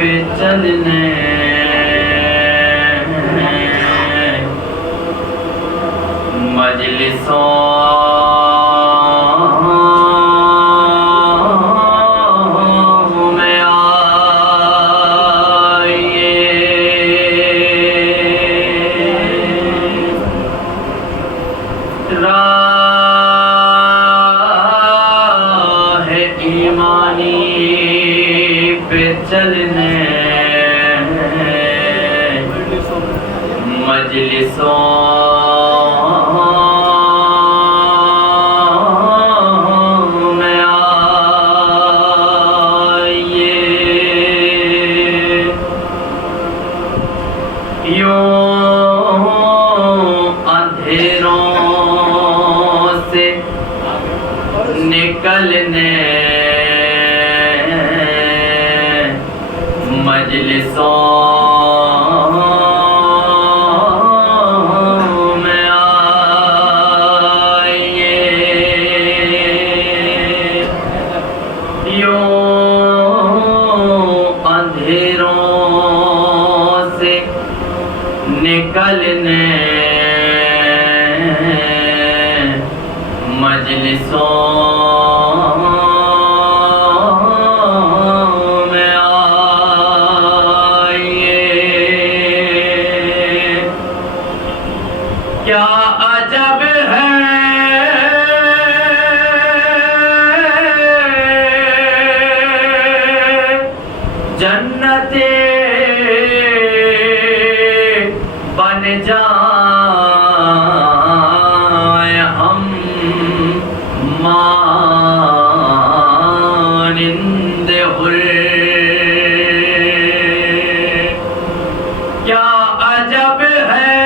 پہ چلنے مجلسوں میں آئیے، راہ ایمانی پہ چلنے مجلسوں میں آئیے، یوں اندھیروں سے نکلنے مجلسوں میں آئیے، یوں اندھیروں سے نکلنے مجلسوں میں آئیے، کیا عجب ہے جنتیں بن جائیں ہم مانند حر، کیا عجب ہے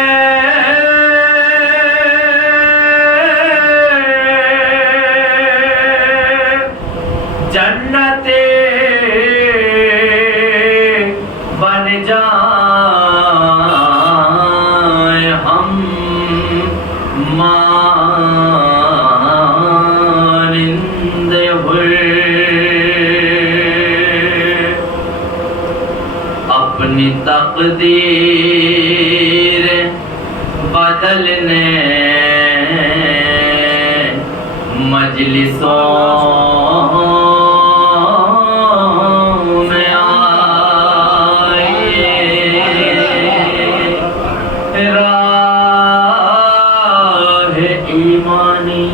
جنتیں بن جائیں ہم مانند حر، اپنی تقدیر بدلنے مجلسوں میں آئیے، راہ ایمانی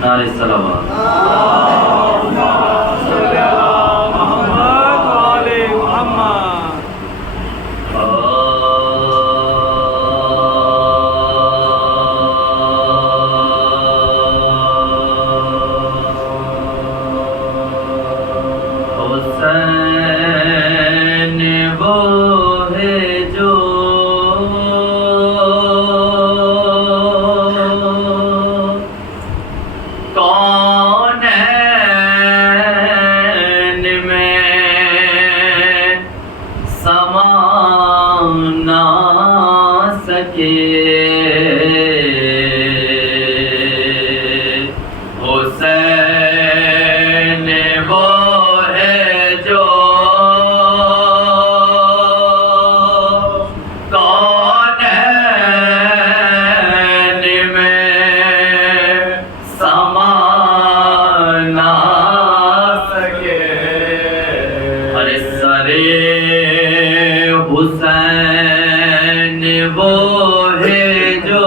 نعرہ صلوات حسین وہ ہے جو کونین میں سما نہ سکے، حسین وہ ہے جو کونین میں سما نہ سکے، ارے سرے حسین وہ ہے جو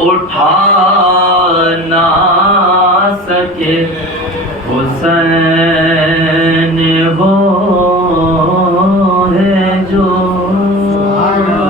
اٹھا نہ سکے حسین وہ ہے جو نعرہ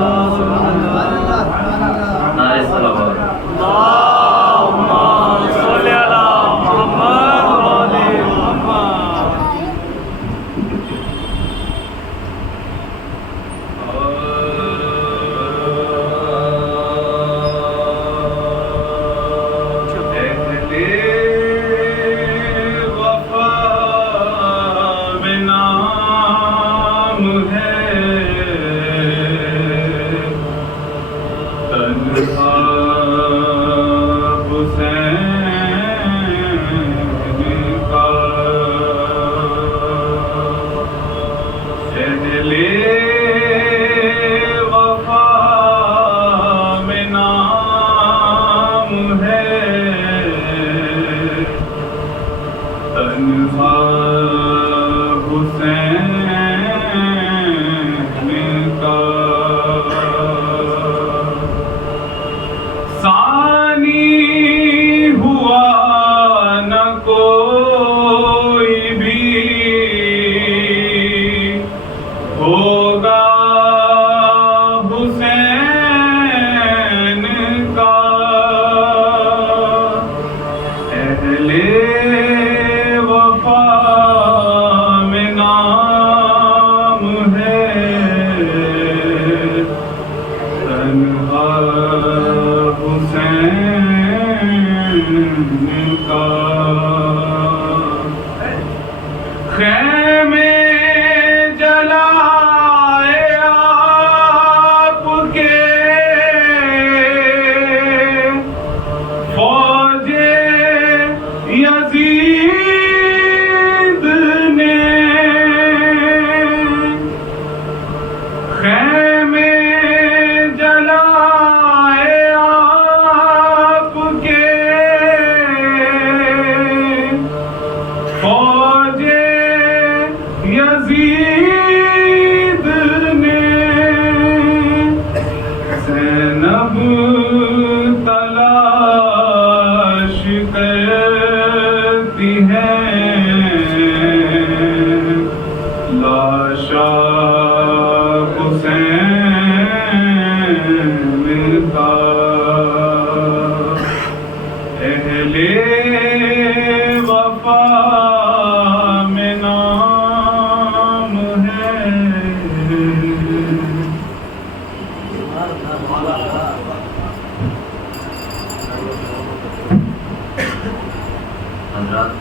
صلوات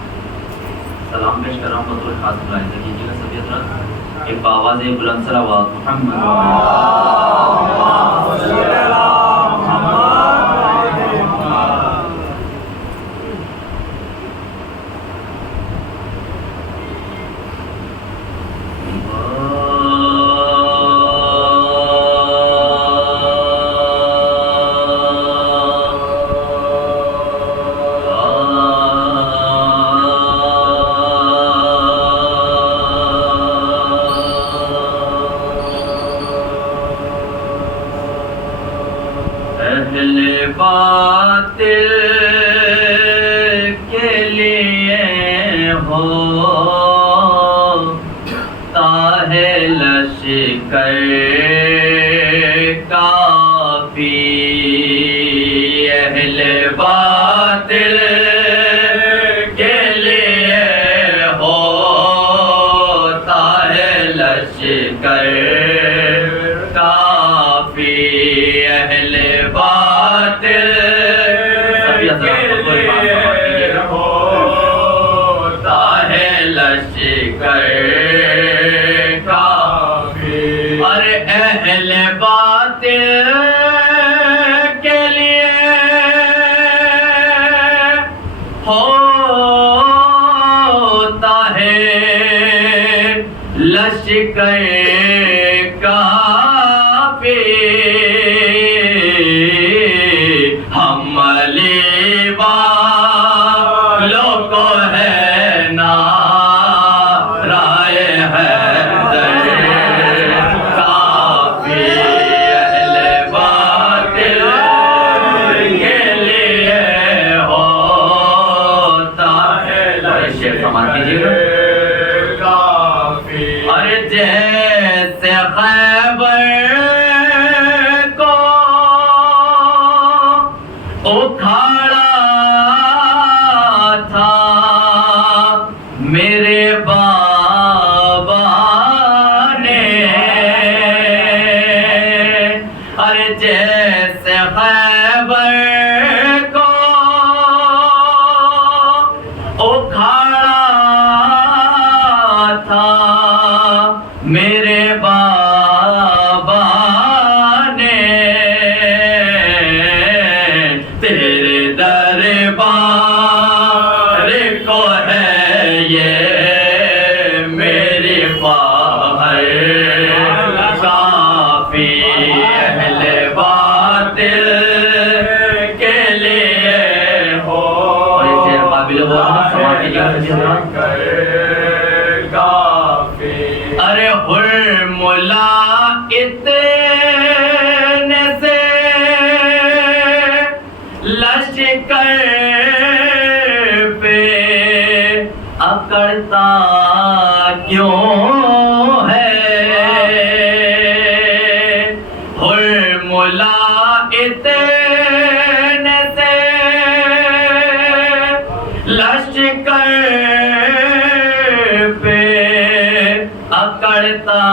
سلام پیش کر رہا ہوں بطور خاص ملاحظہ کیجیے گا سبھی حضرات ایک باواز بلند صلوات محمد باطل کے لیے ہوتا ہے لشکر کافی اہل باطل کے لیے ہوتا ہے لشکر کافی اہل باطل سبھی حضرات ہوتا ہے لشکر کافی اور اہل باطل کے لیے ہوتا ہے لشکر کافی ہم علی والوں کو ہے نعرہ حیدر کافی اہل باطل کے دربار کو ہے یہ میری خواہش کافی اہل باطل کے لیے ہو. اور یہ شعر قابل غور ہے سماعت کافی. ارے حرملا اتنے سے لشکر پہ اکڑتا کیوں ہے؟ حرملا اتنے سے لشکر پہ اکڑتا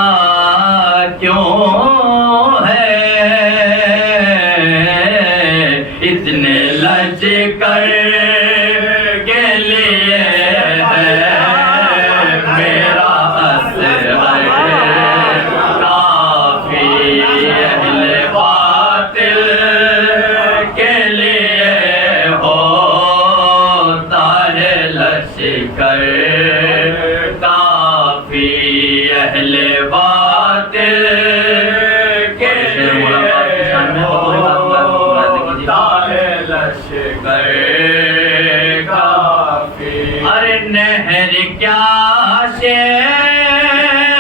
کیوں ہے؟ اتنے لشکر کے لیے ہے میرا اصغر کافی اہل باطل کے لیے ہوتا ہے لشکر کافی اہل باطل کے لیے ہوتا ہے لشکر کافی. ارے نہر کیا شے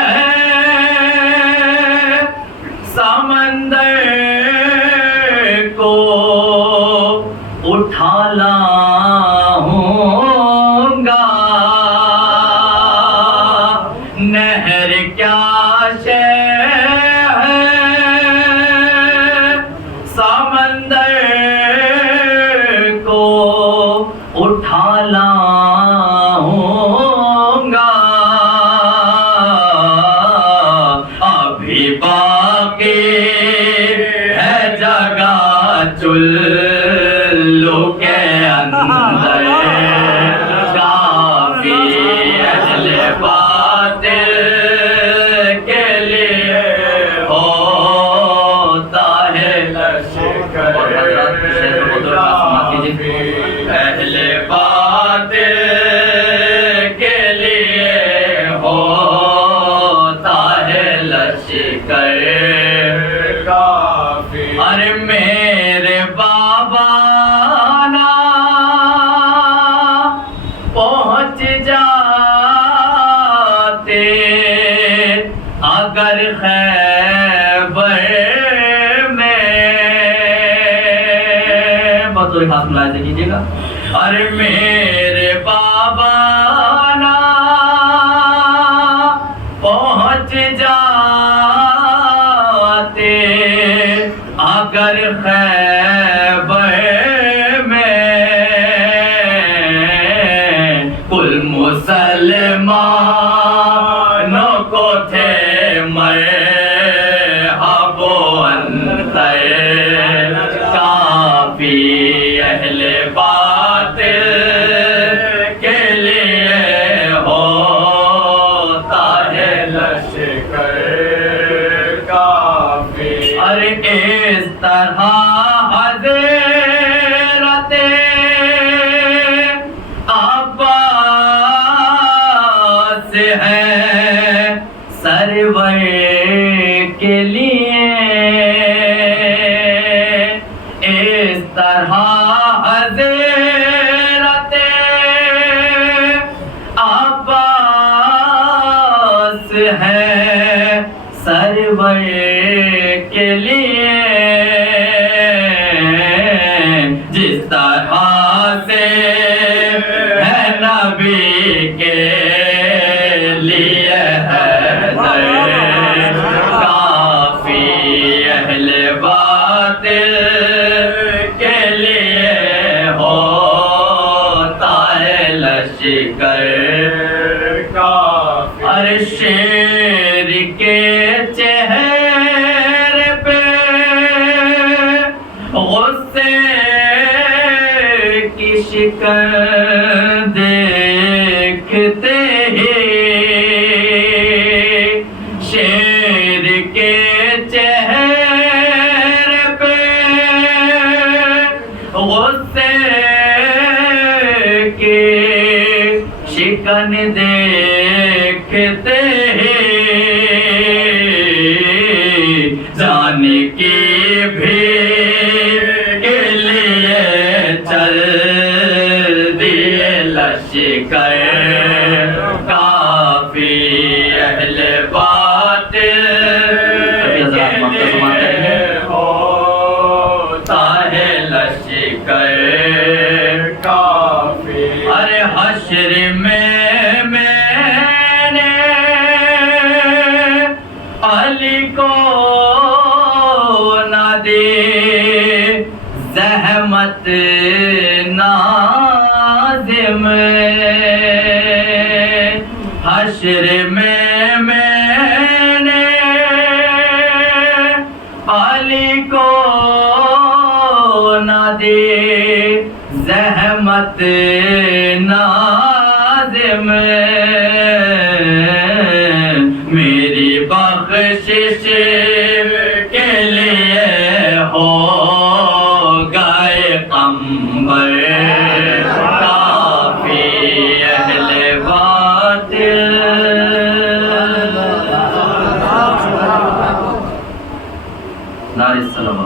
ہے سمندر کو اٹھا لاؤں گا. نہر کیا شے ہے سمندر کو اٹھا لاؤں گا. ابھی باقی ہے جگہ چلو کے اندر کافی اہل باطل کے لیے ہوتا ہے لشکر اہل باطل کے لیے ہوتا ہے لشکر کافی. ارے میرے بابا نا پہنچ جاتے اگر خیبر میں. بہت تھوڑی خاص ملاحظہ کیجیے گا. ارے میرے بابا نا پہنچ جاتے اگر خیبر میں کل مسلمانوں کو تھے مرحب و انتر کافی اہل باطل کے لیے ہوتا ہے لشکر کافی. ارے اس طرح حضرت عباس ہے سرور کے لیے. اس طرح حضرت عباس ہے سرور کے لیے. جس طرح سے ہے نبی کے لیے ہے کافی اہل باطل کے لیے ہوتا ہے لشکر کافی. ارے شیر کے چہرے پہ غصے کی شکل دیکھتے ہی شیر کے چہرے پہ غصے کے شکن دیکھتے جان کی بھیڑ کے لیے چل دیے لشکر کافی اہل باطل کے لیے ہوتا ہے لشکر کافی. ارے حشر میں نے علی کو نہ دی زحمت ناظم. حشر میں نے علی کو نہ دی زحمت ناظم. میری بخشش کے لیے ہو گئے قمبر کافی اہل باطل. نعرہ السلام.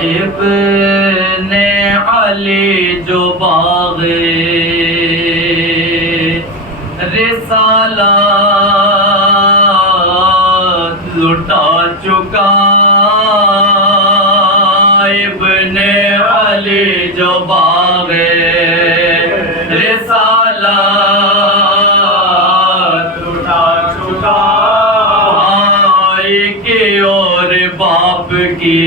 ابن علی جو باغ رسالات لٹا چکا. ابن علی جو باغ رسالات لٹا چکا. بھائی کی اور باپ کی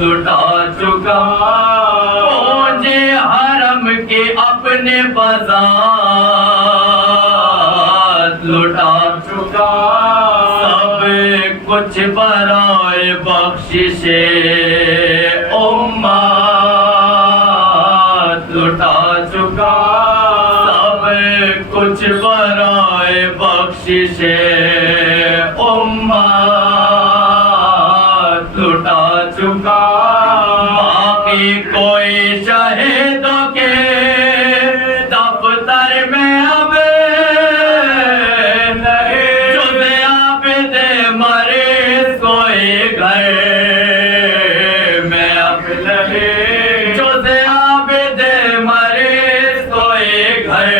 لٹا چکا. مجھے حرم کے اپنے بازار لٹا چکا. سب کچھ برائے بخشش امت لٹا چکا. سب کچھ برائے بخشش امت لٹا چکا. باقی کوئی شہیدوں کے دفتر میں اب نہیں. جز عابد مریض کوئی گھر میں اب نہیں. جز عابد مریض کوئی گھر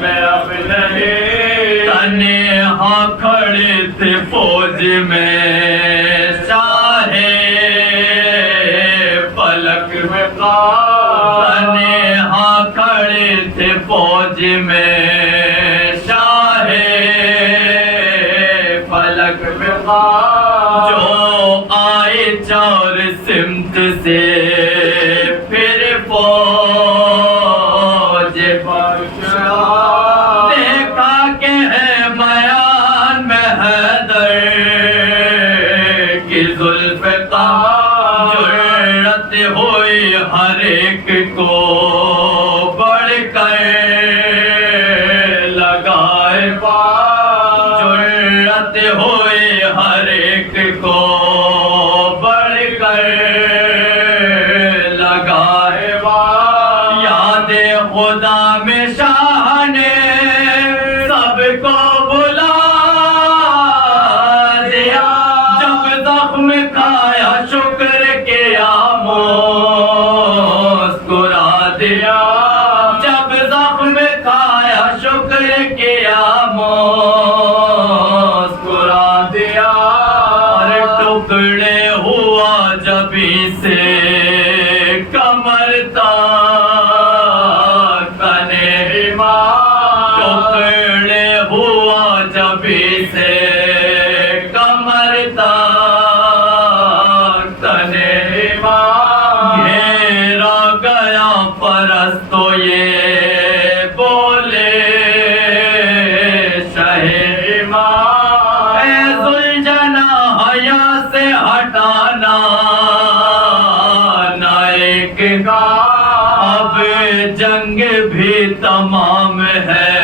میں اب نہیں. تنہا کھڑے تھے فوج میں تنہا کھڑے تھے فوج میں شاہ فلک میں. جو آئے چار سمت سے پھر فوج بخشا. دیکھا کہ ہے میان میں حیدر کی زلف کا. جرأت ہوئی ہر ایک کو بڑھ کر لگائے پاس. جرأت ہوئی ہر ایک کو بڑھ کر لگائے پاس. یاد خدا میں شاہ نے سب کو بلا دیا. جب زخم کھایا شکر کیا مسکرا ٹکڑے ہوا جبھی سے کمر تک تنے ٹکڑے ہوا جبھی سے کمر تک تنے گھیرا گیا پرستو یہ بولے ہٹانا نائک اب جنگ بھی تمام ہے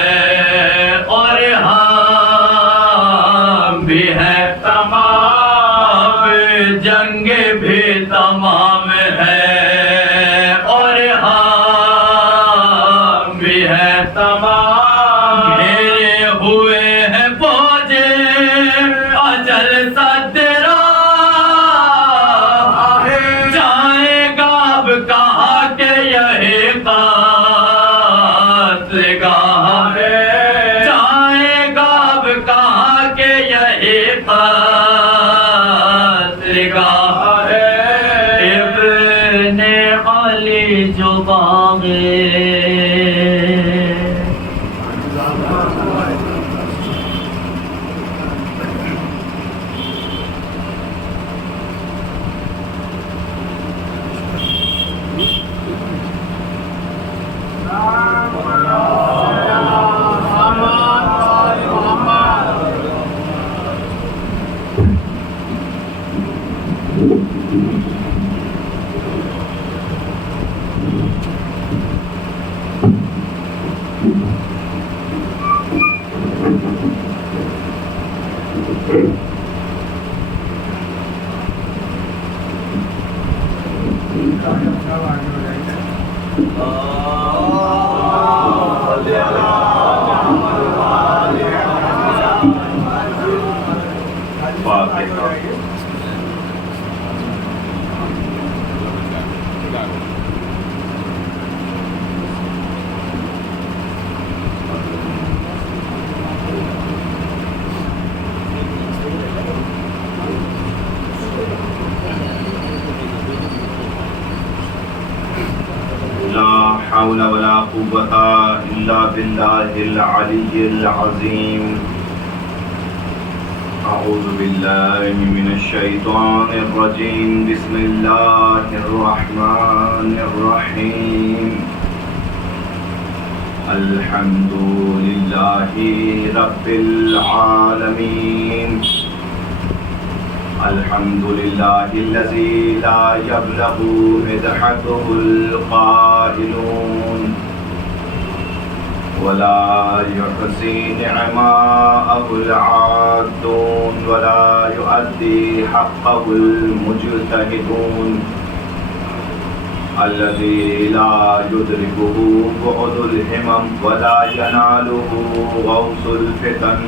اور ہم بھی ہے تمام اب جنگ بھی تمام ہے اور ہم بھی ہے تمام گھیرے ہوئے ہیں فوجے اجل سد جو باغے حول ولا قوة إلا بالله العلي العظيم. أعوذ بالله من الشيطان الرجيم. بسم الله الرحمن الرحيم. الحمد لله رب العالمين. الحمد لله الذي لا يبلغ مدحته القائلون ولا يحصي نعماءه العادون ولا يؤدي حقه المجتهدون الذي لا يدركه بعد الهمم ولا يناله غوص الفتن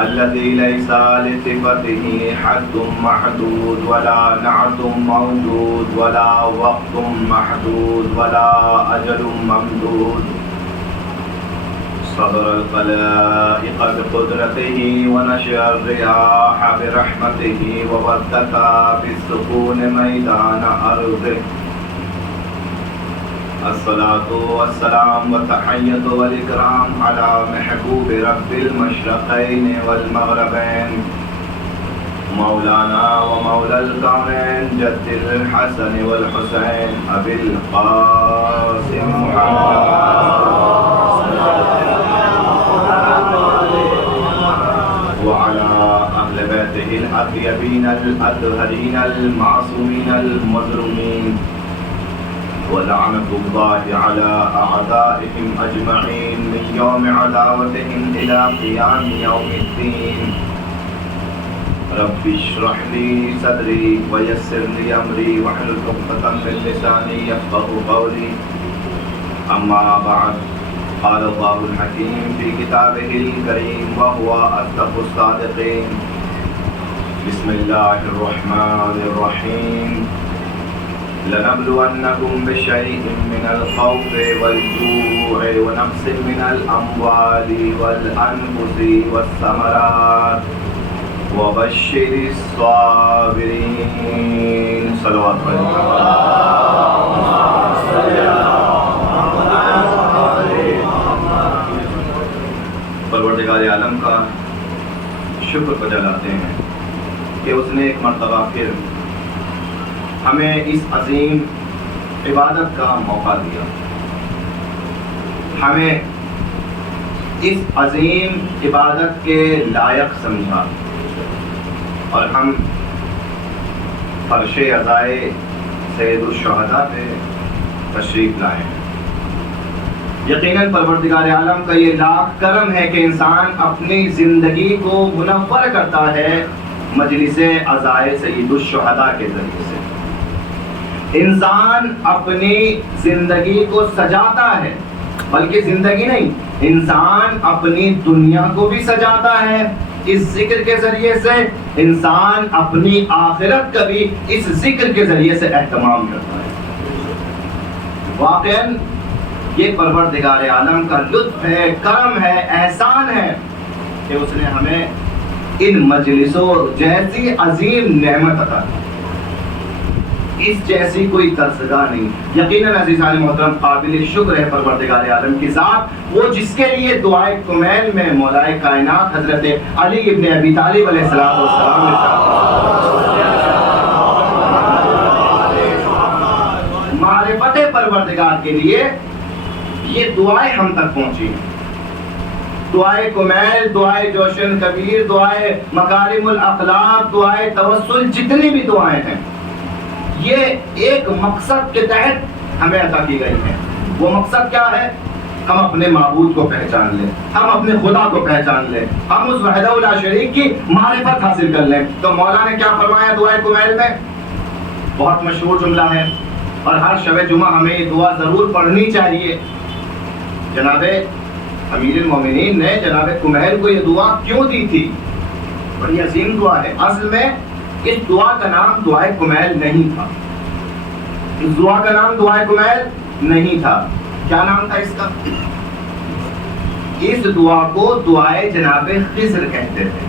الذي ليس لصفته حد محدود ولا نعت موجود ولا وقت محدود ولا أجل ممدود. صدر الخلائق بقدرته ونشر الرياح برحمته وبث بالسكون ميدان أرضه. الصلاة والسلام والتحية والإكرام على محبوب رب المشرقين والمغربين مولانا ومولى الكونين جد الحسن والحسين أبي القاسم وعلى أهل بيته الأطيبين الأطهرين المعصومين المظلومين ولعنة الله على أعدائهم أجمعين من يوم عداوتهم إلى قيام يوم الدين. رب اشرح لي صدري ويسر لي أمري واحلل عقدة من لساني يفقهوا قولي. أما بعد قال الله الحكيم في كتابه الكريم وهو أصدق الصادقين. بسم الله الرحمن الرحيم. لنبلونكم بشيء من الخوف والجوع ونقص من الأموال والأنفس والثمرات وبشر الصابرین. صلوات پڑھیں. پروردگار عالم کا شکر بجا لاتے ہیں کہ اس نے ایک مرتبہ پھر ہمیں اس عظیم عبادت کا موقع دیا، ہمیں اس عظیم عبادت کے لائق سمجھا، اور ہم فرش عزائے سید الشہداء پہ تشریف لائے ہیں. یقیناً پروردگار عالم کا یہ لاکھ کرم ہے کہ انسان اپنی زندگی کو منور کرتا ہے مجلس عزائے سید الشہداء کے ذریعے سے. انسان اپنی زندگی کو سجاتا ہے، بلکہ زندگی نہیں، انسان اپنی دنیا کو بھی سجاتا ہے اس ذکر کے ذریعے سے. انسان اپنی آخرت کا بھی اس ذکر کے ذریعے سے اہتمام کرتا ہے. واقعاً یہ پروردگار عالم کا لطف ہے، کرم ہے، احسان ہے کہ اس نے ہمیں ان مجلسوں جیسی عظیم نعمت عطا کی. اس جیسی کوئی درسگاہ نہیں. یقیناً عزیزان محترم قابل شکر ہے پروردگار عالم کی ذات، وہ جس کے لیے دعائے کمیل میں مولا کائنات حضرت علی ابن ابی طالب علیہ السلام نے معرفت پروردگار کے لیے یہ دعائیں ہم تک پہنچی ہیں. دعائے کمیل، دعائے جوشن کبیر، دعائے مکارم الاخلاق، دعائے توسل، جتنی بھی دعائیں ہیں یہ ایک مقصد کے تحت ہمیں عطا کی گئی ہیں. وہ مقصد کیا ہے؟ ہم اپنے معبود کو پہچان لیں، ہم اپنے خدا کو پہچان لیں، ہم اس وحدہ لا شریک کی معرفت حاصل کر لیں. تو مولا نے کیا فرمایا دعائے کمیل میں؟ بہت مشہور جملہ ہے اور ہر شب جمعہ ہمیں یہ دعا ضرور پڑھنی چاہیے. جناب امیر المومنین نے جناب کمیل کو یہ دعا کیوں دی تھی؟ بڑی عظیم دعا ہے. اصل میں اس دعا کا نام دعائے کمیل نہیں تھا. اس دعا کا نام دعائے کمیل نہیں تھا. کیا نام تھا اس کا؟ اس دعا کو دعائے جناب خضر کہتے تھے.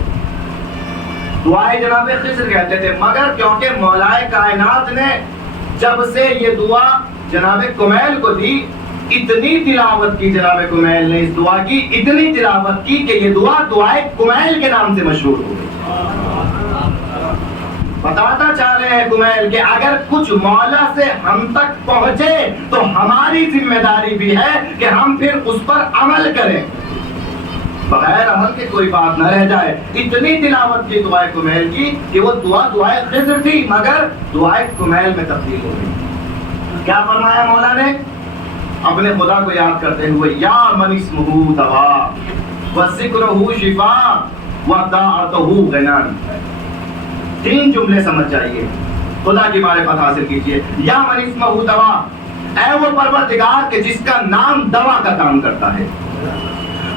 دعائے جناب خضر کہتے تھے، مگر کیونکہ مولا کائنات نے جب سے یہ دعا جناب کمیل کو دی، اتنی تلاوت کی جناب کمیل نے اس دعا کی، اتنی تلاوت کی کہ یہ دعا دعائے کمیل کے نام سے مشہور ہو گئی. بتاتا چاہ رہے ہیں کمیل کہ اگر کچھ مولا سے ہم تک پہنچے تو ہماری ذمہ داری بھی ہے کہ ہم پھر اس پر عمل کریں، بغیر عمل کے کوئی بات نہ رہ جائے. اتنی تلاوت کی دعائے کمیل کی کہ وہ دعا دعائے خضر تھی مگر دعائے کمیل میں تبدیل ہو گئی. کیا فرمایا مولا نے اپنے خدا کو یاد کرتے ہوئے؟ یا من اسمہ دوا وذکرہ شفا وطاعتہ غنان. 3 جملے سمجھ جائیے، خدا کی معرفت حاصل کیجئے. یا من اسمہ دوا، اے وہ پروردگار کہ جس کا نام دوا کا کام کرتا ہے.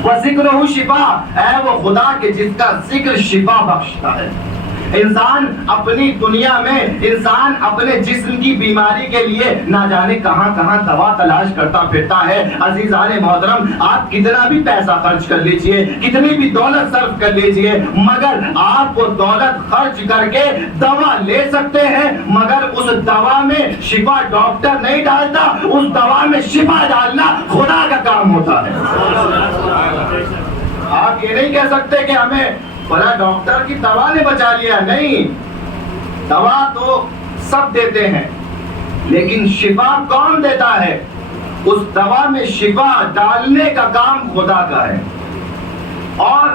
وذکرہ شفا، اے وہ خدا کہ جس کا ذکر شفا بخشتا ہے. انسان اپنی دنیا میں، انسان اپنے جسم کی بیماری کے لیے نہ جانے کہاں کہاں دوا تلاش کرتا پھرتا ہے. عزیزان محترم، آپ کتنا بھی پیسہ خرچ کر لیجئے، کتنی بھی دولت صرف کر لیجئے، مگر آپ وہ دولت خرچ کر کے دوا لے سکتے ہیں، مگر اس دوا میں شفا ڈاکٹر نہیں ڈالتا، اس دوا میں شفا ڈالنا خدا کا کام ہوتا ہے. آپ یہ نہیں کہہ سکتے کہ ہمیں بھلا ڈاکٹر کی دوا نے بچا لیا. نہیں، دوا تو سب دیتے ہیں لیکن شفا کون دیتا ہے؟ اس دوا میں شفا ڈالنے کا کام خدا کا ہے. اور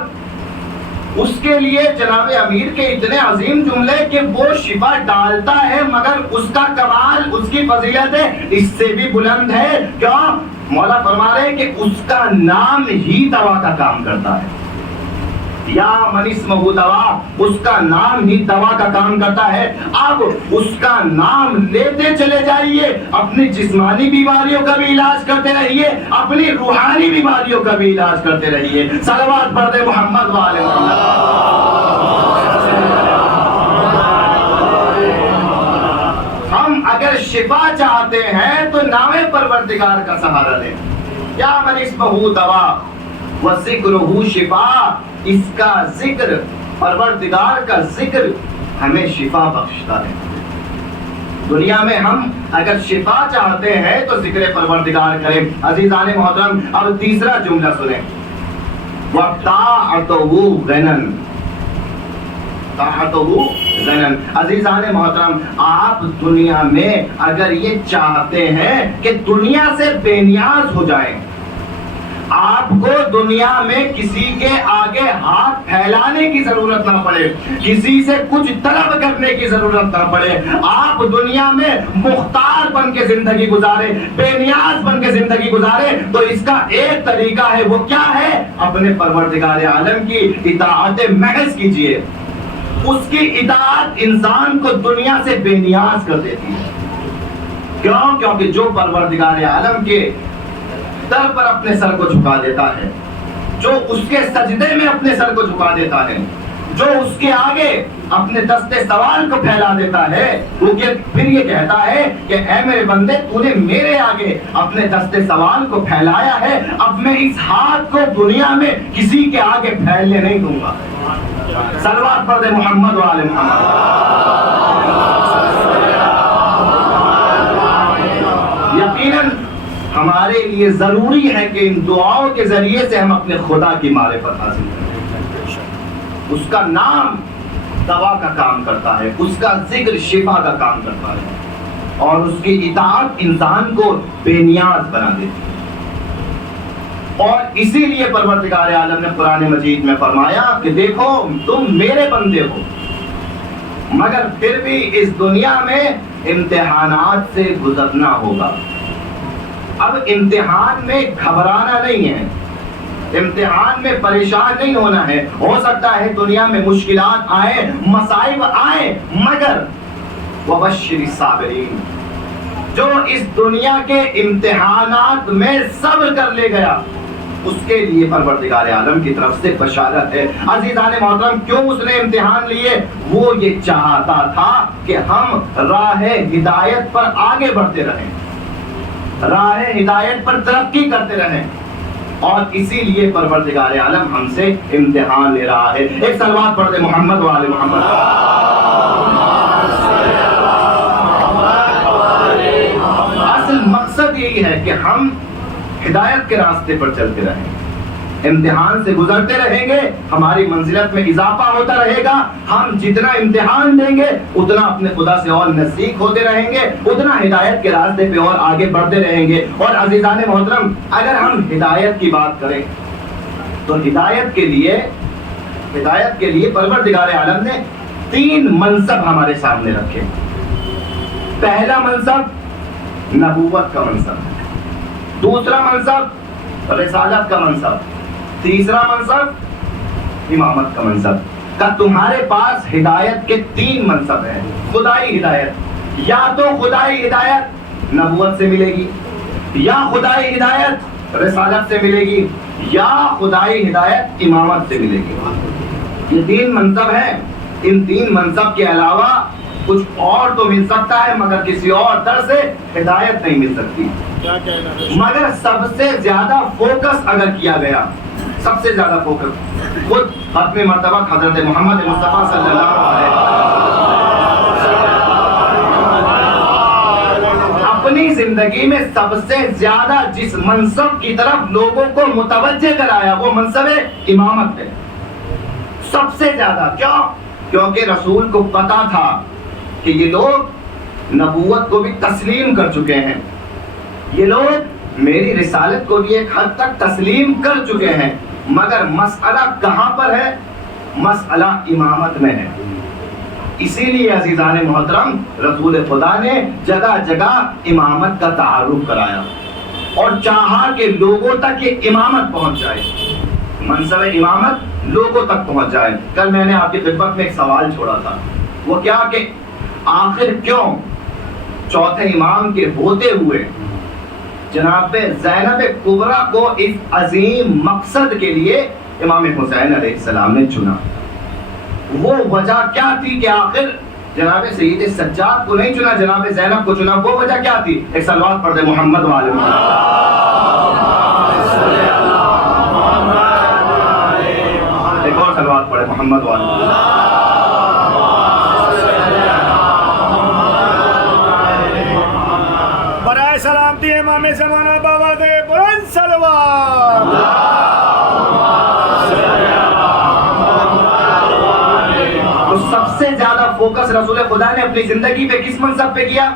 اس کے لیے جناب امیر کے اتنے عظیم جملے کہ وہ شفا ڈالتا ہے مگر اس کا کمال، اس کی فضیلت اس سے بھی بلند ہے. کیوں؟ مولا فرما رہے ہیں کہ اس کا نام ہی دوا کا کام کرتا ہے. یا من اسمہ دوا، اس کا نام ہی دوا کا کام کرتا ہے. اب اس کا نام لیتے چلے جائیے، اپنی جسمانی بیماریوں کا بھی علاج کرتے رہیے، اپنی روحانی بیماریوں کا بھی علاج کرتے رہیے. صلوات پڑھ دے محمد والے محمد. ہم اگر شفا چاہتے ہیں تو نام پروردگار کا سہارا لیں. یا من اسمہ دوا وذکرہ شفا، اس کا ذکر پروردگار کا ذکر ہمیں شفا بخشتا ہے. دنیا میں ہم اگر شفا چاہتے ہیں تو ذکر پروردگار کریں. عزیزان محترم اب تیسرا جملہ سنیں. وَطَاعَتُهُ غَنًا. طاعتُهُ غَنًا. عزیزان محترم آپ دنیا میں اگر یہ چاہتے ہیں کہ دنیا سے بے نیاز ہو جائیں, آپ کو دنیا میں کسی کے آگے ہاتھ پھیلانے کی ضرورت نہ پڑے, کسی سے کچھ طلب کرنے کی ضرورت نہ پڑے, آپ دنیا میں مختار بن کے زندگی گزارے, بے نیاز بن کے زندگی گزارے, تو اس کا ایک طریقہ ہے. وہ کیا ہے؟ اپنے پروردگار عالم کی اطاعت محض کیجئے. اس کی اطاعت انسان کو دنیا سے بے نیاز کر دیتی ہے. کیوں؟ کیونکہ جو پروردگار عالم کے در پر اپنے سر کو جھکا دیتا ہے, جو اس کے سجدے میں اپنے سر کو جھکا دیتا ہے, جو اس کے آگے اپنے دست سوال کو پھیلا دیتا ہے, وہ پھر یہ کہتا ہے کہ اے میرے بندے, تو نے میرے آگے اپنے دست سوال کو پھیلایا ہے, اب میں اس ہاتھ کو دنیا میں کسی کے آگے پھیلنے نہیں دوں گا. صلوات پڑھ دے محمد و آل محمد. یقیناً ہمارے لیے ضروری ہے کہ ان دعاؤں کے ذریعے سے ہم اپنے خدا کی معرفت حاصل کریں. اس کا نام دوا کا کام کرتا ہے, اس کا ذکر شفا کا کام کرتا ہے, اور اس کی اطاعت انسان کو بے نیاز بنا دیتی ہے. اور اسی لیے پروردگار عالم نے قرآن مجید میں فرمایا کہ دیکھو تم میرے بندے ہو, مگر پھر بھی اس دنیا میں امتحانات سے گزرنا ہوگا. اب امتحان میں گھبرانا نہیں ہے, امتحان میں پریشان نہیں ہونا ہے. ہو سکتا ہے دنیا میں مشکلات آئیں, مصائب آئیں, مگر وَبَشِّرِ الصَّابِرِينَ, جو اس دنیا کے امتحانات میں صبر کر لے گیا, اس کے لیے پروردگار عالم کی طرف سے بشارت ہے. عزیزان محترم کیوں اس نے امتحان لیے؟ وہ یہ چاہتا تھا کہ ہم راہ ہدایت پر آگے بڑھتے رہیں, راہ ہدایت پر ترقی کرتے رہیں, اور اسی لیے پروردگار عالم ہم سے امتحان لے رہا ہے. ایک صلوات پڑھ دے محمد و آل محمد. اصل مقصد یہی ہے کہ ہم ہدایت کے راستے پر چلتے رہیں, امتحان سے گزرتے رہیں گے, ہماری منزلت میں اضافہ ہوتا رہے گا. ہم جتنا امتحان دیں گے اتنا اپنے خدا سے اور نزدیک ہوتے رہیں گے, اتنا ہدایت کے راستے پہ اور آگے بڑھتے رہیں گے. اور عزیزان محترم اگر ہم ہدایت کی بات کریں تو ہدایت کے لیے پروردگار عالم نے 3 منصب ہمارے سامنے رکھے. پہلا منصب نبوت کا منصب, دوسرا منصب رسالت کا منصب, تیسرا منصب امامت کا منصب. کہ تمہارے پاس ہدایت کے 3 منصب ہیں. خدائی ہدایت, یا تو خدائی ہدایت نبوت سے ملے گی, یا خدائی ہدایت رسالت سے ملے گی, یا خدائی ہدایت امامت سے ملے گی. یہ 3 منصب ہیں. ان 3 منصب کے علاوہ کچھ اور تو مل سکتا ہے, مگر کسی اور در سے ہدایت نہیں مل سکتی. مگر سب سے زیادہ فوکس اگر کیا گیا, سب سے زیادہ فوکس خود ختم مرتبہ حضرت محمد مصطفیٰ صلی اللہ علیہ وسلم اپنی زندگی میں سب سے زیادہ جس منصب کی طرف لوگوں کو متوجہ کرایا وہ منصب امامت ہے. سب سے زیادہ. کیوں؟ کیونکہ رسول کو پتا تھا کہ یہ لوگ نبوت کو بھی تسلیم کر چکے ہیں, یہ لوگ میری رسالت کو بھی ایک حد تک تسلیم کر چکے ہیں, مگر مسئلہ کہاں پر ہے؟ مسئلہ امامت میں ہے. اسی لیے عزیزان محترم رسول خدا نے جگہ جگہ امامت کا تعارف کرایا اور چاہا کہ لوگوں تک یہ امامت پہنچ جائے, منصب امامت لوگوں تک پہنچ جائے. کل میں نے آپ کی خدمت میں ایک سوال چھوڑا تھا, وہ کیا کہ آخر کیوں چوتھے امام کے ہوتے ہوئے جناب زینب کبریٰ کو اس عظیم مقصد کے لیے امام حسین علیہ السلام نے چنا؟ وہ وجہ کیا تھی کہ آخر جناب سید سجاد کو نہیں چنا, جناب زینب کو چنا؟ وہ وجہ کیا تھی؟ ایک صلوات پڑھ دے محمد و آل محمد. ایک اور صلوات پڑھے. محمد برائے سلامتی امام زمانہ بابا دے بلند صلوات. تو سب سے زیادہ فوکس رسول خدا نے اپنی زندگی پہ کس منصب پہ کیا؟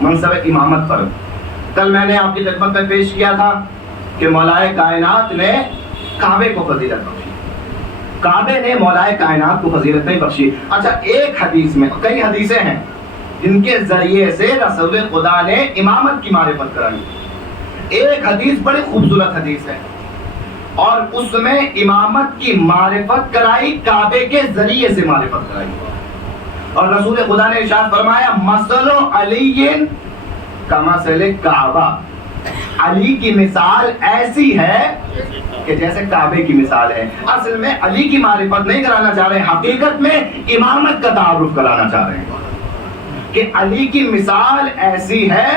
منصب امامت پر. کل میں نے آپ کی خدمت میں پیش کیا تھا کہ مولائے کائنات نے کعبے کو فضیلت بخشی. کعبے نے مولائے کائنات کو فضیلت نہیں بخشی. اچھا ایک حدیث میں، کئی حدیثیں ہیں جن کے ذریعے سے رسول خدا نے امامت کی معرفت کرائی. ایک حدیث بڑی خوبصورت حدیث ہے اور اس میں امامت کی معرفت کرائی، کعبے کے ذریعے سے معرفت کرائی. اور رسول خدا نے ارشاد فرمایا مثل علی کمثل کعبہ، علی کی مثال ایسی ہے کہ جیسے کعبے کی مثال ہے. اصل میں علی کی معرفت نہیں کرانا چاہ رہے ہیں، حقیقت میں امامت کا تعارف کرانا چاہ رہے ہیں کہ علی کی مثال ایسی ہے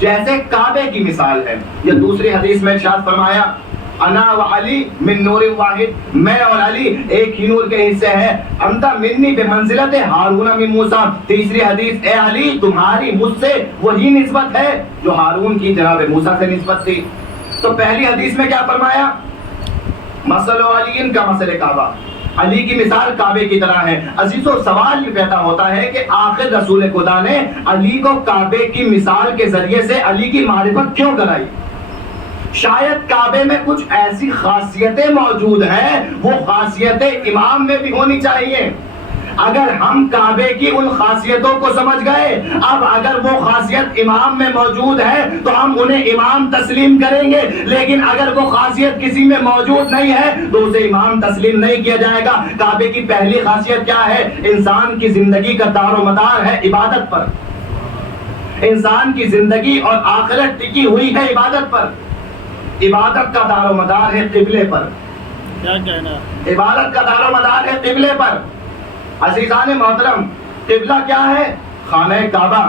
جیسے کعبے کی مثال ہے. یہ دوسری حدیث میں ارشاد فرمایا انا و علی من نور واحد، میں اور علی ایک ہی نور کے حصے ہیں. انت منی بمنزلت ہارون من موسیٰ. تیسری حدیث اے علی تمہاری مجھ سے وہی نسبت ہے جو ہارون کی جناب موسیٰ سے نسبت تھی. تو پہلی حدیث میں کیا فرمایا؟ مثل علی کا مثل کعبہ، علی کی مثال کعبے کی طرح ہے. عزیزو سوال یہ پیدا ہوتا ہے کہ آخر رسول خدا نے علی کو کعبے کی مثال کے ذریعے سے علی کی معرفت کیوں کرائی؟ شاید کعبے میں کچھ ایسی خاصیتیں موجود ہیں، وہ خاصیتیں امام میں بھی ہونی چاہیے. اگر ہم کعبے کی ان خاصیتوں کو سمجھ گئے، اب اگر وہ خاصیت امام میں موجود ہے تو ہم انہیں امام تسلیم کریں گے. لیکن اگر وہ خاصیت کسی میں موجود نہیں ہے تو اسے امام تسلیم نہیں کیا جائے گا. کعبے کی پہلی خاصیت کیا ہے؟ انسان کی زندگی کا دار و مدار ہے عبادت پر. انسان کی زندگی اور آخرت ٹکی ہوئی ہے عبادت پر. عبادت کا دار و مدار ہے قبلے پر. کیا کہنا؟ عبادت کا دار و مدار ہے قبلے پر. عزیزان محترم، قبلہ کیا ہے؟ خانہ کعبہ.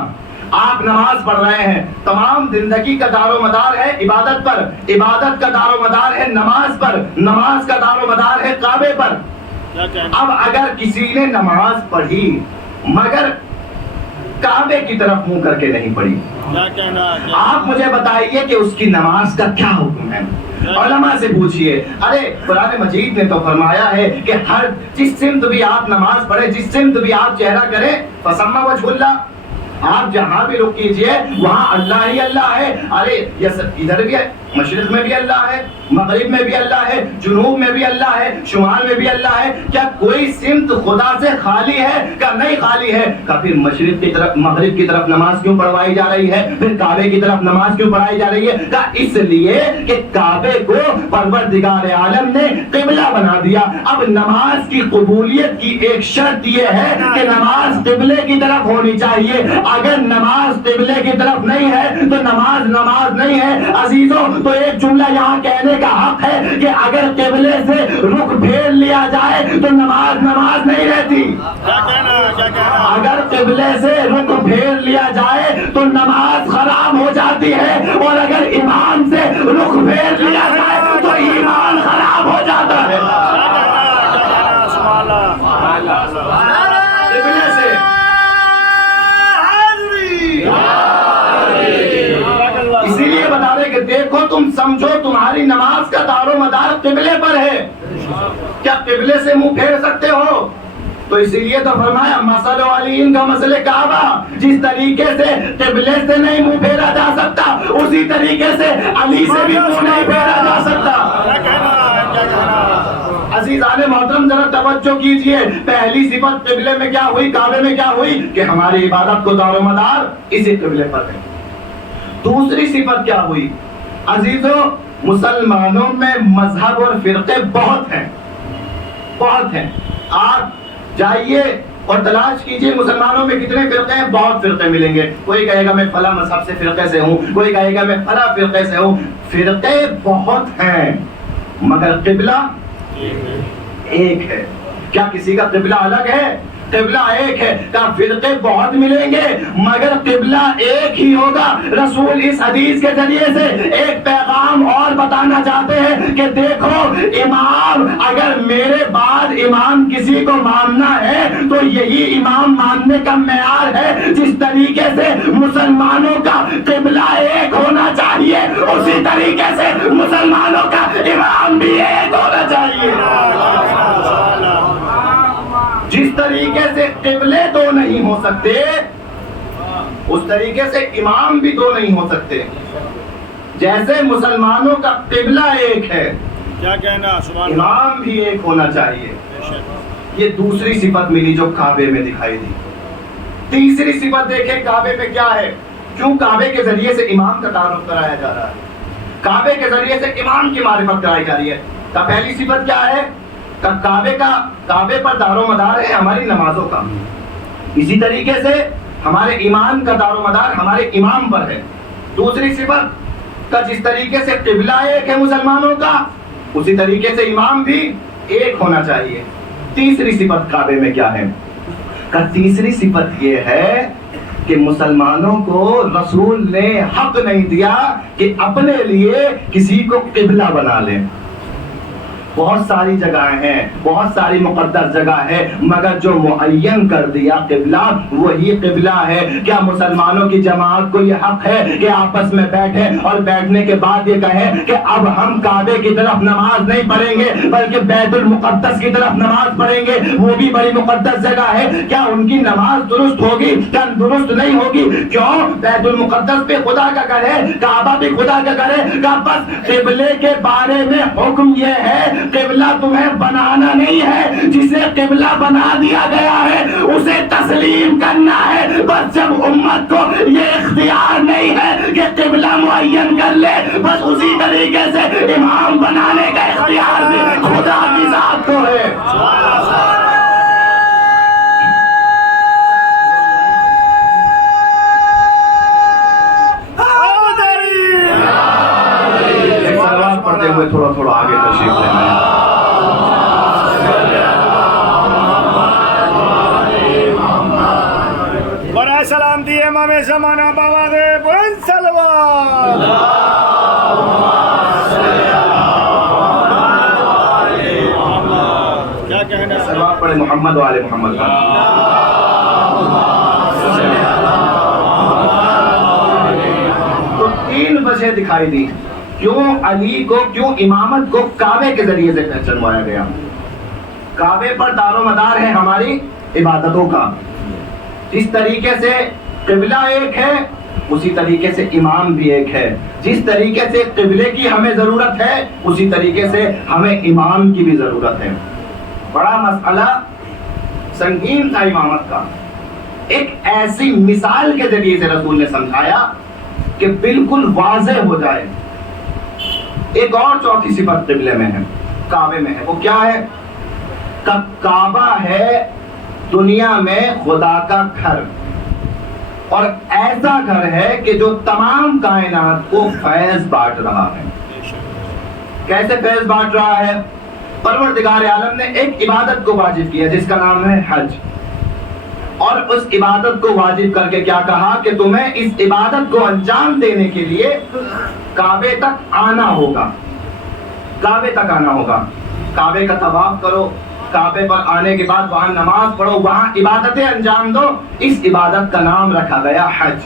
آپ نماز پڑھ رہے ہیں، تمام زندگی کا دار و مدار ہے عبادت پر. عبادت کا دار و مدار ہے نماز پر. نماز کا دار و مدار ہے کعبے پر. اب اگر کسی نے نماز پڑھی مگر کعبے کی طرف منہ کر کے نہیں پڑھی، آپ مجھے بتائیے کہ اس کی نماز کا کیا حکم ہے؟ علماء سے پوچھئے. ارے قرآن مجید نے تو فرمایا ہے کہ ہر جس سمت بھی آپ نماز پڑھے، جس سمت بھی آپ چہرہ کریں فَسَمَّ وَجْهُ اللَّهِ، آپ جہاں بھی رخ کیجئے وہاں اللہ ہی اللہ ہے. ارے ادھر بھی ہے، مشرق میں بھی اللہ ہے، مغرب میں بھی اللہ ہے، جنوب میں بھی اللہ ہے، شمال میں بھی اللہ ہے. کیا کوئی سمت خدا سے خالی ہے؟ کہ نہیں خالی ہے. کہ پھر مشرق کی طرف مغرب کی طرف نماز کیوں پڑھوائی جا رہی ہے؟ پھر کعبے کی طرف نماز کیوں پڑھائی جا رہی ہے؟ کہ اس لیے کہ کعبے کو پروردگار عالم نے قبلہ بنا دیا. اب نماز کی قبولیت کی ایک شرط یہ ہے کہ نماز قبلے کی طرف ہونی چاہیے. اگر نماز قبلے کی طرف نہیں ہے تو نماز نماز نہیں ہے. عزیزوں تو ایک جملہ یہاں کہنے کا حق ہے کہ اگر قبلے سے رخ پھیر لیا جائے تو نماز نماز نہیں رہتی. اگر قبلے سے رخ پھیر لیا جائے تو نماز خراب ہو جاتی ہے، اور اگر امام سے رخ پھیر لیا جائے تو ایمان خراب ہو جاتا ہے. قبلے سے اسی لیے بتا رہے کہ دیکھو تم سمجھو تمہاری نماز کا دار و مدار قبلے پر ہے. کیا قبلے سے منہ پھیر سکتے ہو؟ تو اسی لیے تو فرمایا مثل علی کا مثل کعبہ. جس طریقے سے قبلے سے نہیں منہ پھیرا جا سکتا اسی طریقے سے علی سے بھی منہ نہیں پھیرا جا سکتا. عزیزان محترم ذرا توجہ کیجئے. پہلی صفت قبلے میں کیا ہوئی، کعبے میں کیا ہوئی؟ کہ ہماری عبادت کو دار و مدار اسی قبلے پر ہے. دوسری صفت کیا ہوئی؟ عزیزوں مسلمانوں میں مذہب اور فرقے بہت ہیں، بہت ہیں. آپ جائیے اور تلاش کیجئے مسلمانوں میں کتنے فرقے ہیں. بہت فرقے ملیں گے. کوئی کہے گا میں فلاں مذہب سے فرقے سے ہوں، کوئی کہے گا میں فلاں فرقے سے ہوں. فرقے بہت ہیں مگر قبلہ ایک ہے. کیا کسی کا قبلہ الگ ہے؟ قبلہ ایک ہے. کہا فرقے بہت ملیں گے مگر قبلہ ایک ہی ہوگا. رسول اس حدیث کے ذریعے سے ایک پیغام اور بتانا چاہتے ہیں کہ دیکھو امام، اگر میرے بعد امام کسی کو ماننا ہے تو یہی امام ماننے کا معیار ہے. جس طریقے سے مسلمانوں کا قبلہ ایک ہونا چاہیے اسی طریقے سے مسلمانوں کا امام بھی ایک ہونا چاہیے. جس طریقے سے قبلے دو نہیں ہو سکتے اس طریقے سے امام بھی دو نہیں ہو سکتے. جیسے مسلمانوں کا قبلہ ایک ہے کیا کہنا، سبحان اللہ. امام بھی ایک ہونا چاہیے. یہ دوسری صفت ملی جو کعبے میں دکھائی دی. تیسری صفت دیکھیں کعبے میں کیا ہے. کیوں کعبے کے ذریعے سے امام کا تعارف کرایا جا رہا ہے، کعبے کے ذریعے سے امام کی معرفت کرائی جا رہی ہے. تو پہلی صفت کیا ہے؟ کعبے پر دار و مدار ہے ہماری نمازوں کا. اسی طریقے سے ہمارے ایمان کا دار و مدار ہمارے امام پر ہے. دوسری صفت کا جس طریقے سے قبلہ ایک ہے مسلمانوں کا اسی طریقے سے امام بھی ایک ہونا چاہیے. تیسری صفت کعبے میں کیا ہے؟ تیسری صفت یہ ہے کہ مسلمانوں کو رسول نے حق نہیں دیا کہ اپنے لیے کسی کو قبلہ بنا لیں. بہت ساری جگہیں ہیں، بہت ساری مقدس جگہ ہے، مگر جو معین کر دیا قبلہ وہی قبلہ ہے. کیا مسلمانوں کی جماعت کو یہ حق ہے کہ آپس میں بیٹھے اور بیٹھنے کے بعد یہ کہیں کہ اب ہم کعبے کی طرف نماز نہیں پڑھیں گے بلکہ بیت المقدس کی طرف نماز پڑھیں گے؟ وہ بھی بڑی مقدس جگہ ہے. کیا ان کی نماز درست ہوگی؟ کیا درست نہیں ہوگی؟ کیوں؟ بیت المقدس پہ خدا کا گھر ہے، کعبہ بھی خدا کا گھر ہے. کیا بس قبلے کے بارے میں حکم یہ ہے قبلہ تمہیں بنانا نہیں ہے، جسے قبلہ بنا دیا گیا ہے اسے تسلیم کرنا ہے. بس جب امت کو یہ اختیار نہیں ہے کہ قبلہ معین کر لے، بس اسی طریقے سے امام بنانے کا اختیار بھی خدا کی ذات کو ہے. پڑھتے ہوئے تھوڑا تھوڑا آگے تشریف لینا ہے. برائے سلامتی امام زمانہ بابا دے بلند صلوات. کیا کہنا، سلوات پڑھے محمد و آل محمد کا. تو تین وجہ دکھائی دی کیوں علی کو، کیوں امامت کو کعبے کے ذریعے سے پہچانوایا گیا. کعبے پر دار و مدار ہے ہماری عبادتوں کا. جس طریقے سے قبلہ ایک ہے اسی طریقے سے امام بھی ایک ہے. جس طریقے سے قبلے کی ہمیں ضرورت ہے اسی طریقے سے ہمیں امام کی بھی ضرورت ہے. بڑا مسئلہ سنگین تھا امامت کا. ایک ایسی مثال کے ذریعے سے رسول نے سمجھایا کہ بالکل واضح ہو جائے. ایک اور چوتھی صفت قبلے میں ہے، کعبے میں ہے. وہ کیا ہے؟ کعبہ ہے دنیا میں خدا کا گھر، اور ایسا گھر ہے کہ جو تمام کائنات کو فیض بانٹ رہا ہے. کیسے فیض بانٹ رہا ہے؟ پروردگار عالم نے ایک عبادت کو واجب کیا جس کا نام ہے حج، اور اس عبادت کو واجب کر کے کیا کہا کہ تمہیں اس عبادت کو انجام دینے کے لیے کعبے تک آنا ہوگا. کعبے تک آنا ہوگا، کعبے کا طواف کرو، کعبے پر آنے کے بعد وہاں نماز پڑھو، وہاں عبادتیں انجام دو. اس عبادت کا نام رکھا گیا حج.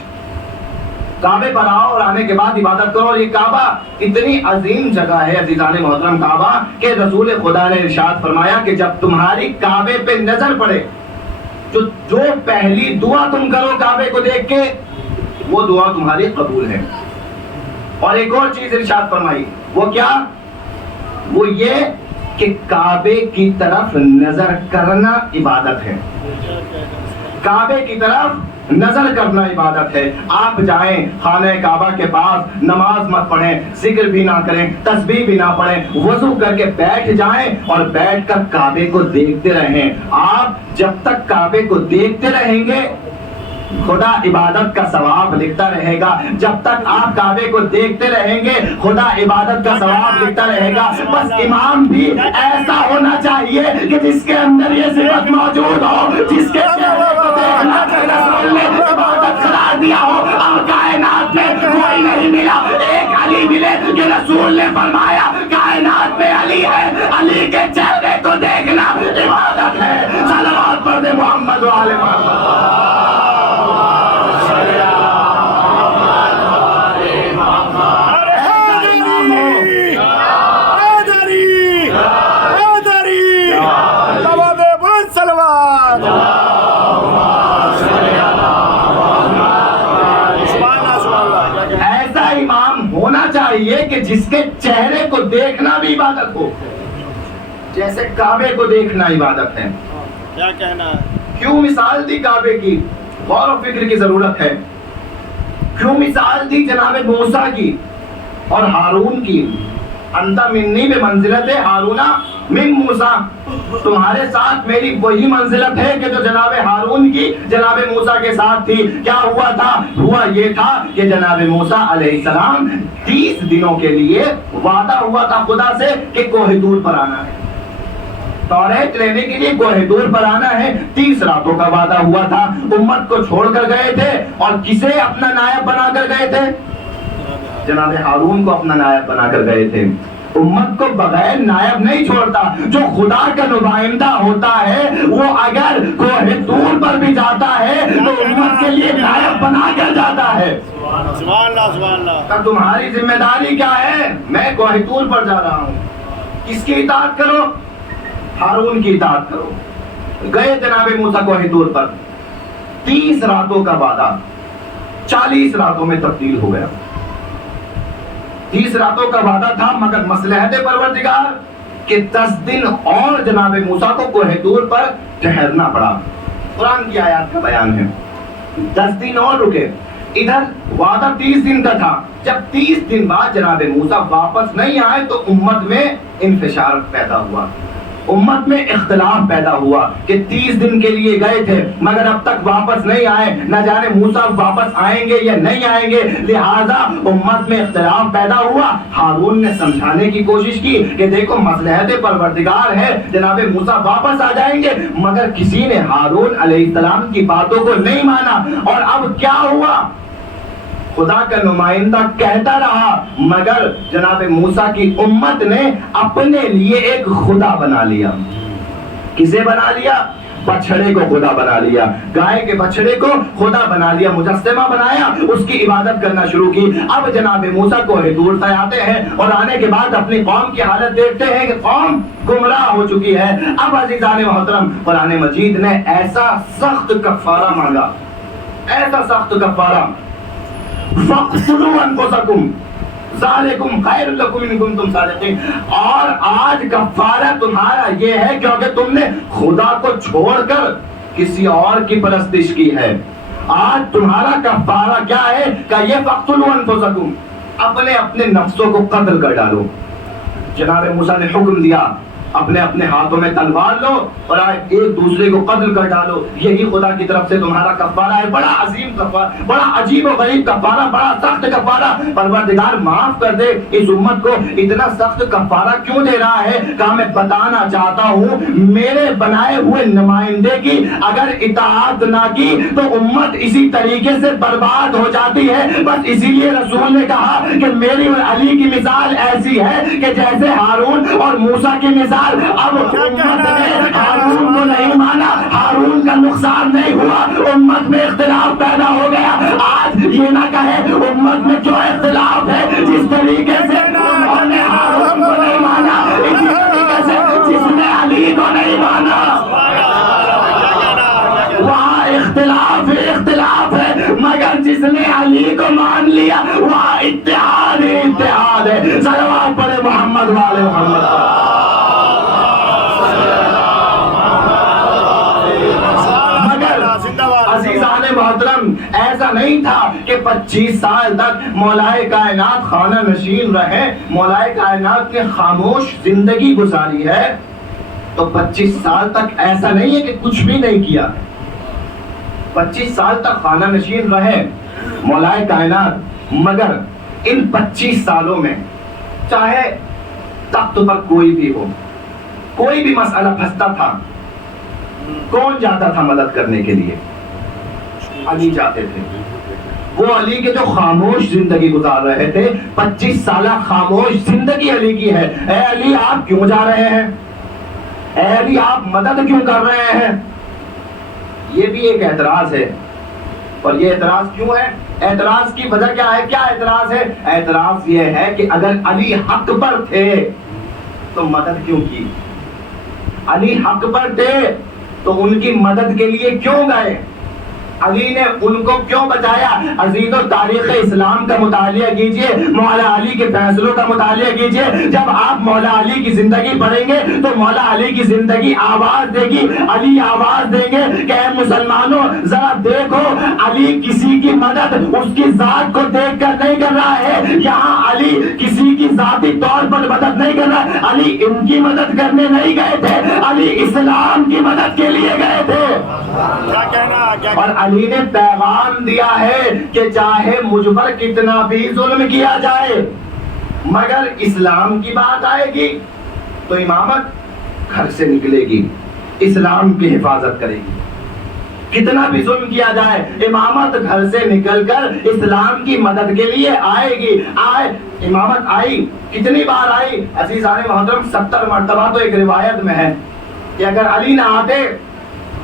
کعبے پر آؤ اور آنے کے بعد عبادت کرو. اور یہ کعبہ اتنی عظیم جگہ ہے عزیزان محترم کعبہ کہ رسول خدا نے ارشاد فرمایا کہ جب تمہاری کعبے پہ نظر پڑے جو پہلی دعا تم کرو کعبے کو دیکھ کے وہ دعا تمہاری قبول ہے. اور ایک اور چیز ارشاد فرمائی، وہ کیا؟ وہ یہ کہ کعبے کی طرف نظر کرنا عبادت ہے. کعبے کی طرف نظر کرنا عبادت ہے. آپ جائیں خانہ کعبہ کے پاس، نماز مت پڑھیں، ذکر بھی نہ کریں، تسبیح بھی نہ پڑھیں، وضو کر کے بیٹھ جائیں اور بیٹھ کر کعبے کو دیکھتے رہیں. آپ جب تک کعبے کو دیکھتے رہیں گے خدا عبادت کا ثواب لکھتا رہے گا. جب تک آپ کعبے کو دیکھتے رہیں گے خدا عبادت کا ثواب لکھتا رہے گا. بس امام بھی ایسا ہونا چاہیے کہ جس کے اندر یہ صفت موجود ہو, جس کے چہرے کو دیکھنا رسول نے عبادت قرار دیا ہو. اور کائنات میں کوئی نہیں ملا, ایک علی ملے کہ رسول نے فرمایا کائنات میں علی ہے, علی کے چہرے کو دیکھنا عبادت ہے. صلوات پڑھ دے محمد و آل محمد. چاہیے کہ جس کے چہرے کو دیکھنا بھی عبادت ہو, جیسے کعبے کو دیکھنا عبادت ہے. کیا کہنا ہے؟ کیوں مثال دی کعبے کی؟ غور و فکر کی ضرورت ہے. کیوں مثال دی جناب موسیٰ کی اور ہارون کی؟ انت منی بے منزلت ہارون من موسیٰ, تمہارے ساتھ میری وہی منزلت ہے کہ جو جناب ہارون کی جناب موسیٰ کے ساتھ تھی. کیا ہوا تھا؟ ہوا یہ تھا کہ جناب موسیٰ علیہ السلام 30 دنوں کے لیے وعدہ ہوا تھا خدا سے کہ کوہ طور پر آنا ہے, توریت لینے کے لیے کوہ طور پر آنا ہے. 30 راتوں کا وعدہ ہوا تھا. امت کو چھوڑ کر گئے تھے اور کسے اپنا نائب بنا کر گئے تھے؟ جناب ہارون کو اپنا نائب بنا کر گئے تھے. امت کو بغیر نائب نہیں چھوڑتا. جو خدا کا نمائندہ ہوتا ہے وہ اگر کوہ طور پر بھی جاتا ہے تو امت کے لیے نائب بنا کر جاتا ہے. سبحان اللہ سبحان اللہ. تب تمہاری ذمہ داری کیا ہے؟ میں کوہ طور پر جا رہا ہوں. کس کی اطاعت کرو؟ ہارون کی اطاعت کرو. گئے جناب موسیٰ کوہ طور پر. 30 راتوں کا وعدہ 40 راتوں میں تبدیل ہو گیا. 30 راتوں کا وعدہ تھا مگر مصلحت پروردگار کہ 10 دن اور جناب موسیٰ کو کوہ طور پر ٹھہرنا پڑا. قرآن کی آیات کا بیان ہے. 10 دن اور رکے. ادھر وعدہ 30 دن کا تھا. جب 30 دن بعد جناب موسیٰ واپس نہیں آئے تو امت میں انفشار پیدا ہوا, امت میں اختلاف پیدا ہوا کہ 30 دن کے لیے گئے تھے مگر اب تک واپس نہیں آئے, نہ جانے موسیٰ واپس آئیں گے یا نہیں آئیں گے. لہذا امت میں اختلاف پیدا ہوا. ہارون نے سمجھانے کی کوشش کی کہ دیکھو مصلحت پروردگار ہے, جناب موسیٰ واپس آ جائیں گے, مگر کسی نے ہارون علیہ السلام کی باتوں کو نہیں مانا. اور اب کیا ہوا؟ خدا کا نمائندہ کہتا رہا مگر جناب موسیٰ کی امت نے اپنے لیے ایک خدا بنا لیا. کسے بنا لیا؟ بچڑے کو خدا بنا لیا. گائے کے بچڑے کو خدا بنا لیا, مجسمہ بنایا, اس کی عبادت کرنا شروع کی. اب جناب موسیٰ کوہ طور سے آتے ہیں اور آنے کے بعد اپنی قوم کی حالت دیکھتے ہیں کہ قوم گمراہ ہو چکی ہے. اب عزیزان محترم قرآن مجید نے ایسا سخت کفارہ مانگا, ایسا سخت کفارہ, فَاقْتُلُوا أَنفُسَكُمْ ذَلِكُمْ خَيْرٌ لَكُمْ إِن كُنتُمْ صَادِقِينَ. اور آج کفارہ تمہارا یہ ہے کیونکہ تم نے خدا کو چھوڑ کر کسی اور کی پرستش کی ہے. آج تمہارا کفارہ کیا ہے کہ یہ فَاقْتُلُوا أَنفُسَكُمْ, اپنے اپنے نفسوں کو قتل کر ڈالو. جناب موسیٰ نے حکم دیا اپنے اپنے ہاتھوں میں تلوار لو اور ایک دوسرے کو قتل کر ڈالو. یہی خدا کی طرف سے تمہارا کفارہ ہے. بڑا عظیم کفارہ, بڑا عجیب و غریب کفارہ, بڑا سخت کفارہ. پروردگار معاف کر دے اس امت کو اتنا سخت کفارہ کیوں دے رہا ہے کہ میں بتانا چاہتا ہوں میرے بنائے ہوئے نمائندے کی اگر اطاعت نہ کی تو امت اسی طریقے سے برباد ہو جاتی ہے. بس اسی لیے رسول نے کہا کہ میری اور علی کی مثال ایسی ہے کہ جیسے ہارون اور موسیٰ کی مثال. اب امت نے ہارون کو نہیں مانا, ہارون کا نقصان نہیں ہوا, امت میں اختلاف پیدا ہو گیا. آج یہ نہ کہے امت میں جو اختلاف ہے جس طریقے سے انہوں نے ہارون کو نہیں مانا, اسی طریقے سے جس نے علی کو نہیں مانا, وہاں اختلاف ہے, اختلاف ہے, مگر جس نے علی کو مان لیا وہاں اتحاد ہی اتحاد ہے. صلوات پڑھے محمد والے محمد. عزیزان محترم ایسا نہیں تھا کہ 25 سال تک مولائے کائنات خانہ نشین رہے, مولائے کائنات نے خاموش زندگی گزاری ہے تو 25 سال تک ایسا نہیں ہے کہ کچھ بھی نہیں کیا. 25 سال تک خانہ نشین رہے مولائے کائنات، مگر ان 25 سالوں میں چاہے تخت پر کوئی بھی ہو، کوئی بھی مسئلہ پھنستا تھا، کون جاتا تھا مدد کرنے کے لیے؟ علی جاتے تھے۔ وہ علی کے جو خاموش زندگی گزار رہے تھے، 25 سالہ خاموش زندگی علی کی ہے۔ اے علی آپ کیوں جا رہے ہیں؟ اے علی آپ مدد کیوں کر رہے ہیں؟ یہ بھی ایک اعتراض ہے۔ اور یہ اعتراض کیوں ہے؟ اعتراض کی وجہ کیا ہے؟ کیا اعتراض ہے؟ اعتراض یہ ہے کہ اگر علی حق پر تھے تو مدد کیوں کی؟ علی حق پر تھے تو ان کی مدد کے لیے کیوں گئے؟ علی نے ان کو کیوں بچایا؟ عزیزو تاریخ اسلام کا مطالعہ کیجئے، مولا علی کے فیصلوں کا مطالعہ کیجئے۔ جب آپ مولا علی کی زندگی پڑھیں گے تو مولا علی کی زندگی آواز دے گی، علی آواز دیں گے کہ اے مسلمانوں ذرا دیکھو، علی کسی کی مدد اس کی ذات کو دیکھ کر نہیں کر رہا ہے، یہاں علی کسی کی ذاتی طور پر مدد نہیں کر رہا، علی ان کی مدد کرنے نہیں گئے تھے، علی اسلام کی مدد کے لیے گئے تھے۔ کیا کہنا؟ اور علی نے پیغام دیا ہے کہ چاہے مجھ پر کتنا بھی ظلم کیا جائے، مگر اسلام کی بات آئے گی تو امامت گھر سے نکلے گی، اسلام کی حفاظت کرے گی۔ کتنا بھی ظلم کیا جائے، امامت گھر سے نکل کر اسلام کی مدد کے لیے آئے گی۔ امامت آئی، کتنی بار آئی؟ عزیزان محترم 70 مرتبہ تو ایک روایت میں ہے کہ اگر علی نہ آتے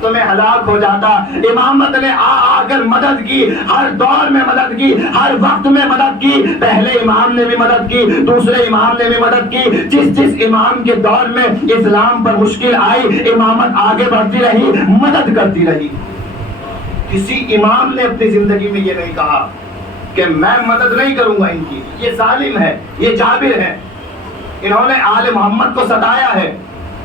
تو میں ہلاک ہو جاتا۔ امامت نے آ کر مدد کی، ہر دور میں مدد کی، ہر وقت میں مدد کی۔ پہلے امام نے بھی مدد کی، دوسرے امام نے بھی مدد کی۔ جس امام کے دور میں اسلام پر مشکل آئی، امامت آگے بڑھتی رہی، مدد کرتی رہی۔ کسی امام نے اپنی زندگی میں یہ نہیں کہا کہ میں مدد نہیں کروں گا ان کی، یہ ظالم ہے، یہ جابر ہے، انہوں نے آل محمد کو ستایا ہے۔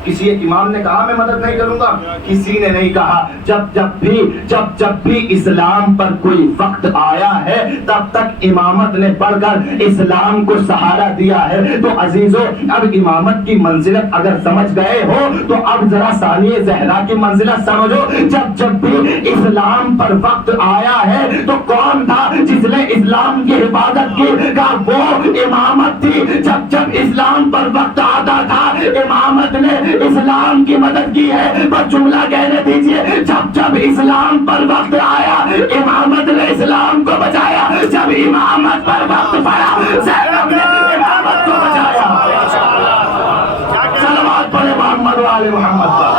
کسی ایک امام نے کہا میں مدد نہیں کروں گا؟ کسی نے نہیں کہا۔ جب بھی اسلام پر کوئی وقت آیا ہے تب تک امامت نے بڑھ کر اسلام کو سہارا دیا ہے۔ تو عزیزو اب امامت کی منزلت اگر سمجھ گئے ہو تو اب ذرا ثانیہ زہرا کی منزلت سمجھو۔ جب بھی اسلام پر وقت آیا ہے تو کون تھا جس نے اسلام کی حفاظت کی؟ کہا وہ امامت تھی۔ جب اسلام پر وقت آتا تھا امامت نے اسلام کی مدد کی ہے۔ بس جملہ کہنے دیجئے، جب اسلام پر وقت آیا امامت نے اسلام کو بچایا، جب امامت پر وقت پڑا زینب نے امامت کو بچایا۔ صلوات پڑھے محمد و آل محمد پر۔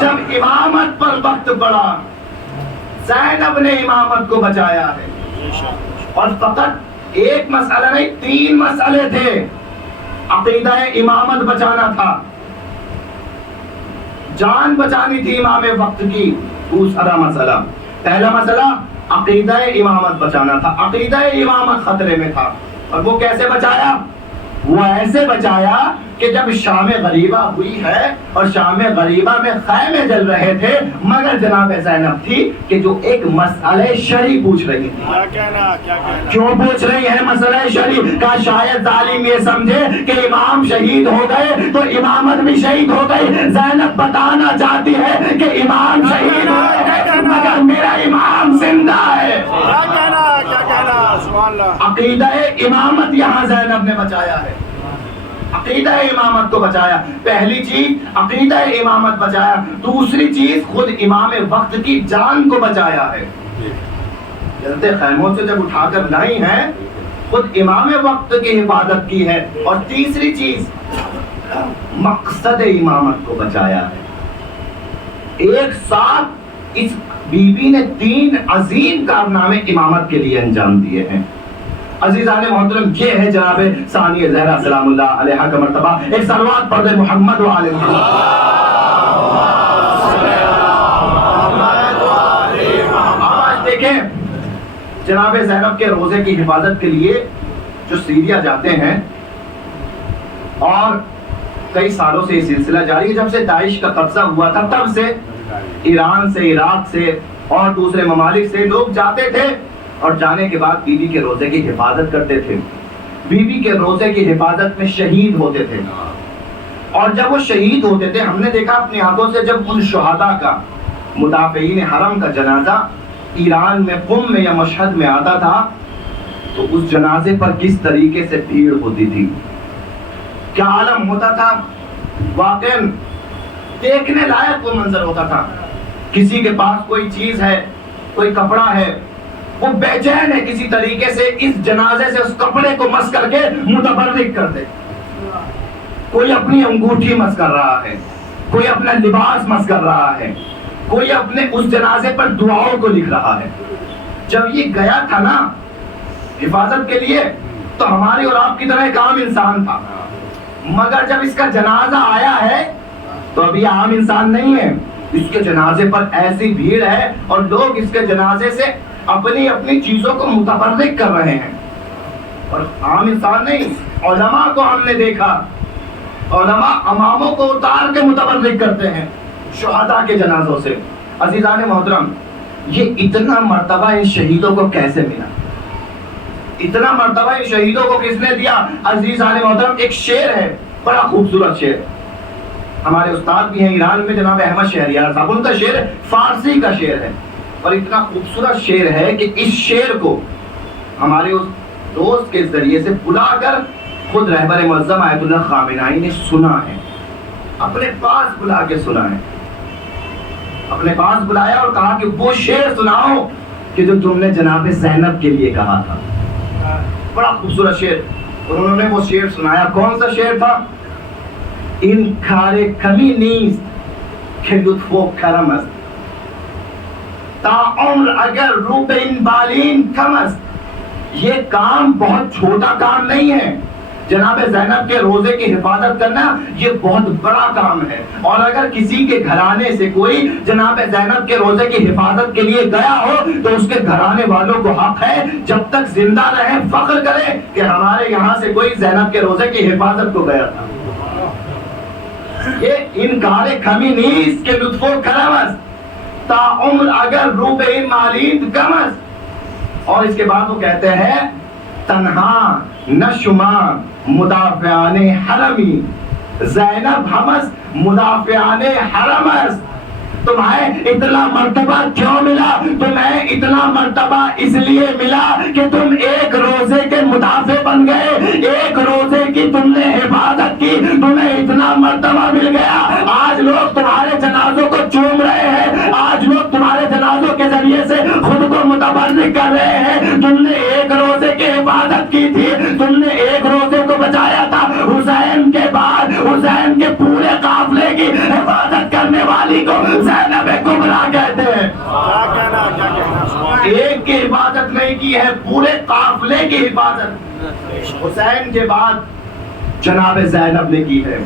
جب امامت پر وقت پڑا زینب نے امامت کو بچایا ہے۔ اور فقط ایک مسئلہ نہیں، 3 مسئلے تھے۔ عقیدہ امامت بچانا تھا، جان بچانی تھی امام وقت کی۔ دوسرا مسئلہ، پہلا مسئلہ عقیدہ امامت بچانا تھا، عقیدہ امامت خطرے میں تھا۔ اور وہ کیسے بچایا؟ وہ ایسے بچایا کہ جب شام غریبہ ہوئی ہے اور شام غریبہ میں خیمے جل رہے تھے، مگر جناب زینب تھی کہ جو ایک مسئلہ شرعی پوچھ رہی تھی۔ کیا کہنا؟ کیوں پوچھ رہی ہے مسئلہ شرعی؟ کا شاید ظالم یہ سمجھے کہ امام شہید ہو گئے تو امامت بھی شہید ہو گئی۔ زینب بتانا چاہتی ہے کہ امام شہید ہو گئے مگر میرا امام زندہ ہے۔ کیا کہنا؟ سبحان اللہ۔ عقیدہ امامت یہاں زینب نے بچایا ہے، عقیدہ امامت کو بچایا۔ پہلی چیز عقیدہ امامت بچایا، دوسری چیز خود امام وقت کی جان کو بچایا ہے۔ جلتے خیموں سے جب اٹھا کر لائی ہیں خود امام وقت کی حفاظت کی ہے۔ اور تیسری چیز مقصد امامت کو بچایا ہے۔ ایک ساتھ اس بی بی نے 3 عظیم کارنامے امامت کے لیے انجام دیے ہیں۔ عزیزان محترم یہ ہے جناب ثانیہ زہرا سلام اللہ علیہا کا مرتبہ۔ ایک صلوات پڑھ دے محمد و آل محمد۔ آج دیکھیں جناب زینب کے روزے کی حفاظت کے لیے جو سیریا جاتے ہیں، اور کئی سالوں سے یہ سلسلہ جاری ہے، جب سے داعش کا قبضہ ہوا تھا تب سے ایران سے، عراق سے اور دوسرے ممالک سے لوگ جاتے تھے، اور جانے کے بعد بی بی کے روزے کی حفاظت کرتے تھے، بی بی کے روزے کی حفاظت میں شہید ہوتے تھے۔ اور جب وہ شہید ہوتے تھے ہم نے دیکھا اپنی آنکھوں سے جب ان شہداء کا مدافعین حرم کا جنازہ ایران میں قم میں یا مشہد میں آتا تھا تو اس جنازے پر کس طریقے سے بھیڑ ہوتی تھی، کیا عالم ہوتا تھا، واقعاً دیکھنے لائق وہ منظر ہوتا تھا. کسی کے پاس کوئی چیز ہے، کوئی کپڑا ہے، وہ بے چین ہے کسی طریقے سے اس جنازے سے اس کپڑے کو مس کر کے متبرک کر دے. کوئی اپنی انگوٹھی مس کر رہا ہے، کوئی اپنا لباس مس کر رہا ہے، کوئی اپنے اس جنازے پر دعاؤں کو لکھ رہا ہے. جب یہ گیا تھا نا حفاظت کے لیے تو ہماری اور آپ کی طرح ایک عام انسان تھا، مگر جب اس کا جنازہ آیا ہے تو ابھی عام انسان نہیں ہے. اس کے جنازے پر ایسی بھیڑ ہے اور لوگ اس کے جنازے سے اپنی اپنی چیزوں کو متبرک کر رہے ہیں. اور عام انسان نہیں، علماء کو ہم نے دیکھا، علماء اماموں کو اتار کے متبرک کرتے ہیں شہداء کے جنازوں سے. عزیزان محترم، یہ اتنا مرتبہ ان شہیدوں کو کیسے ملا؟ اتنا مرتبہ ان شہیدوں کو کس نے دیا؟ عزیزان محترم، ایک شعر ہے، بڑا خوبصورت شعر، ہمارے استاد بھی ہیں ایران میں جناب احمد شہریار صاحب، ان کا شعر ہے، فارسی کا شعر ہے اور اتنا خوبصورت شعر ہے کہ اس شعر کو ہمارے اس دوست کے ذریعے سے بلا کر خود رہبر معظم آیت اللہ خامنہئی نے سنا ہے، اپنے پاس بلا کے سنا ہے، اپنے پاس بلایا اور کہا کہ وہ شعر سناؤ کہ جو تم نے جناب زینب کے لیے کہا تھا. بڑا خوبصورت شعر، اور انہوں نے وہ شعر سنایا. کون سا شعر تھا؟ ان کھارے کمی نیست کہ لطف و کرم است، تا عمر اگر روب ان بالین کم است. یہ کام بہت چھوٹا کام نہیں ہے، جناب زینب کے روزے کی حفاظت کرنا یہ بہت بڑا کام ہے. اور اگر کسی کے گھرانے سے کوئی جناب زینب کے روزے کی حفاظت کے لیے گیا ہو تو اس کے گھرانے والوں کو حق ہے جب تک زندہ رہے فخر کرے کہ ہمارے یہاں سے کوئی زینب کے روزے کی حفاظت کو گیا تھا. یہ انکار کمی نیست کہ لطف و کرم است، تا عمر اگر روب مالید کم است. اور اس کے بعد وہ کہتے ہیں تنہا نہ شمار مدافعان حرمی، زینب ہمس مدافعان حرم است. تمہیں اتنا مرتبہ کیوں ملا؟ تمہیں اتنا مرتبہ اس لیے ملا کہ تم ایک روزے کے مدافع بن گئے، ایک روزے کی تم نے حفاظت کی، تمہیں اتنا مرتبہ مل گیا. آج لوگ تمہارے جنازوں کو چوم رہے ہیں، آج لوگ تمہارے جنازوں کے ذریعے سے خود کو متبرک کر رہے ہیں. تم نے ایک روزے کی حفاظت کی تھی، تم نے ایک روزے کو بچایا تھا. حسین کے بعد حسین کے پورے قافلے کی حفاظت کرنے والی کو زینب کبریٰ کہتے ہیں. ایک کی حفاظت نہیں کی ہے، پورے قافلے کی حفاظت حسین کے بعد جناب زینب نے کی ہے.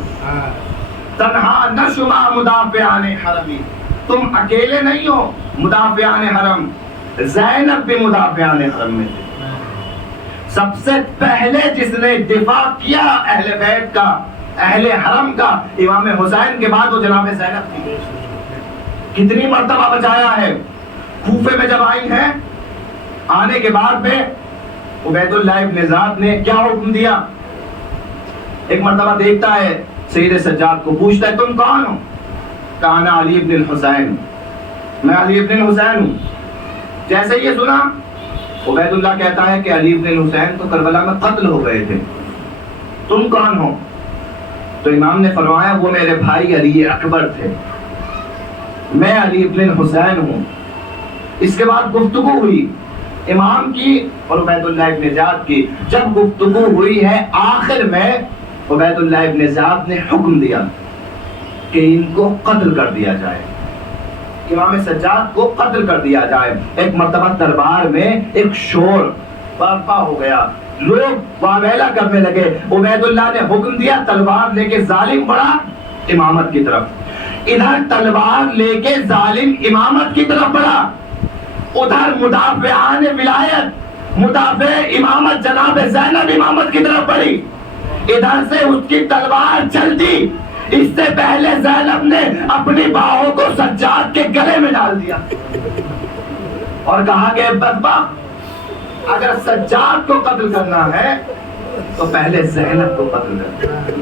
تنہا نہ شما مدافعان حرمی، تم اکیلے نہیں ہو مدافعان حرم، زینب بھی مدافعان حرم میں تھے. سب سے پہلے جس نے دفاع کیا اہل بیت کا، اہل حرم کا، امام حسین کے بعد وہ جناب زینب تھی. کتنی مرتبہ بچایا ہے. کوفے میں جب آئی ہیں، آنے کے بعد میں عبید اللہ ابن زیاد نے کیا حکم دیا؟ ایک مرتبہ دیکھتا ہے سید سجاد کو، پوچھتا ہے تم کون ہو؟ کہا انا علی ابن الحسین، میں علی ابن الحسین ہوں. جیسے یہ سنا عبید اللہ کہتا ہے کہ علی ابن الحسین تو کربلا میں قتل ہو گئے تھے، تم کون ہو؟ تو امام نے فرمایا وہ میرے بھائی علی اکبر تھے، میں علی ابن الحسین ہوں. اس کے بعد گفتگو ہوئی امام کی اور عبید اللہ ابن زیاد کی. جب گفتگو ہوئی ہے آخر میں عبید اللہ ابن زیاد نے حکم دیا کہ ان کو قتل کر دیا جائے، امام سجاد کو قتل کر دیا جائے. ایک مرتبہ دربار میں ایک شور برپا ہو گیا، لوگ واویلا کرنے لگے. عبید اللہ نے حکم دیا تلوار لے کے ظالم بڑھا امامت کی طرف. ادھر تلوار لے کے ظالم امامت کی طرف بڑھا، ادھر مدافعان ولایت مدافع امامت جناب زینب امامت کی طرف بڑھی. ادھر سے اس کی تلوار چلتی، اس سے پہلے زینب نے اپنی باہوں کو سجاد کے گلے میں ڈال دیا اور کہا کہ بدبخت، اگر سجاد کو قتل کرنا ہے تو پہلے زینب کو قتل کرنا ہے.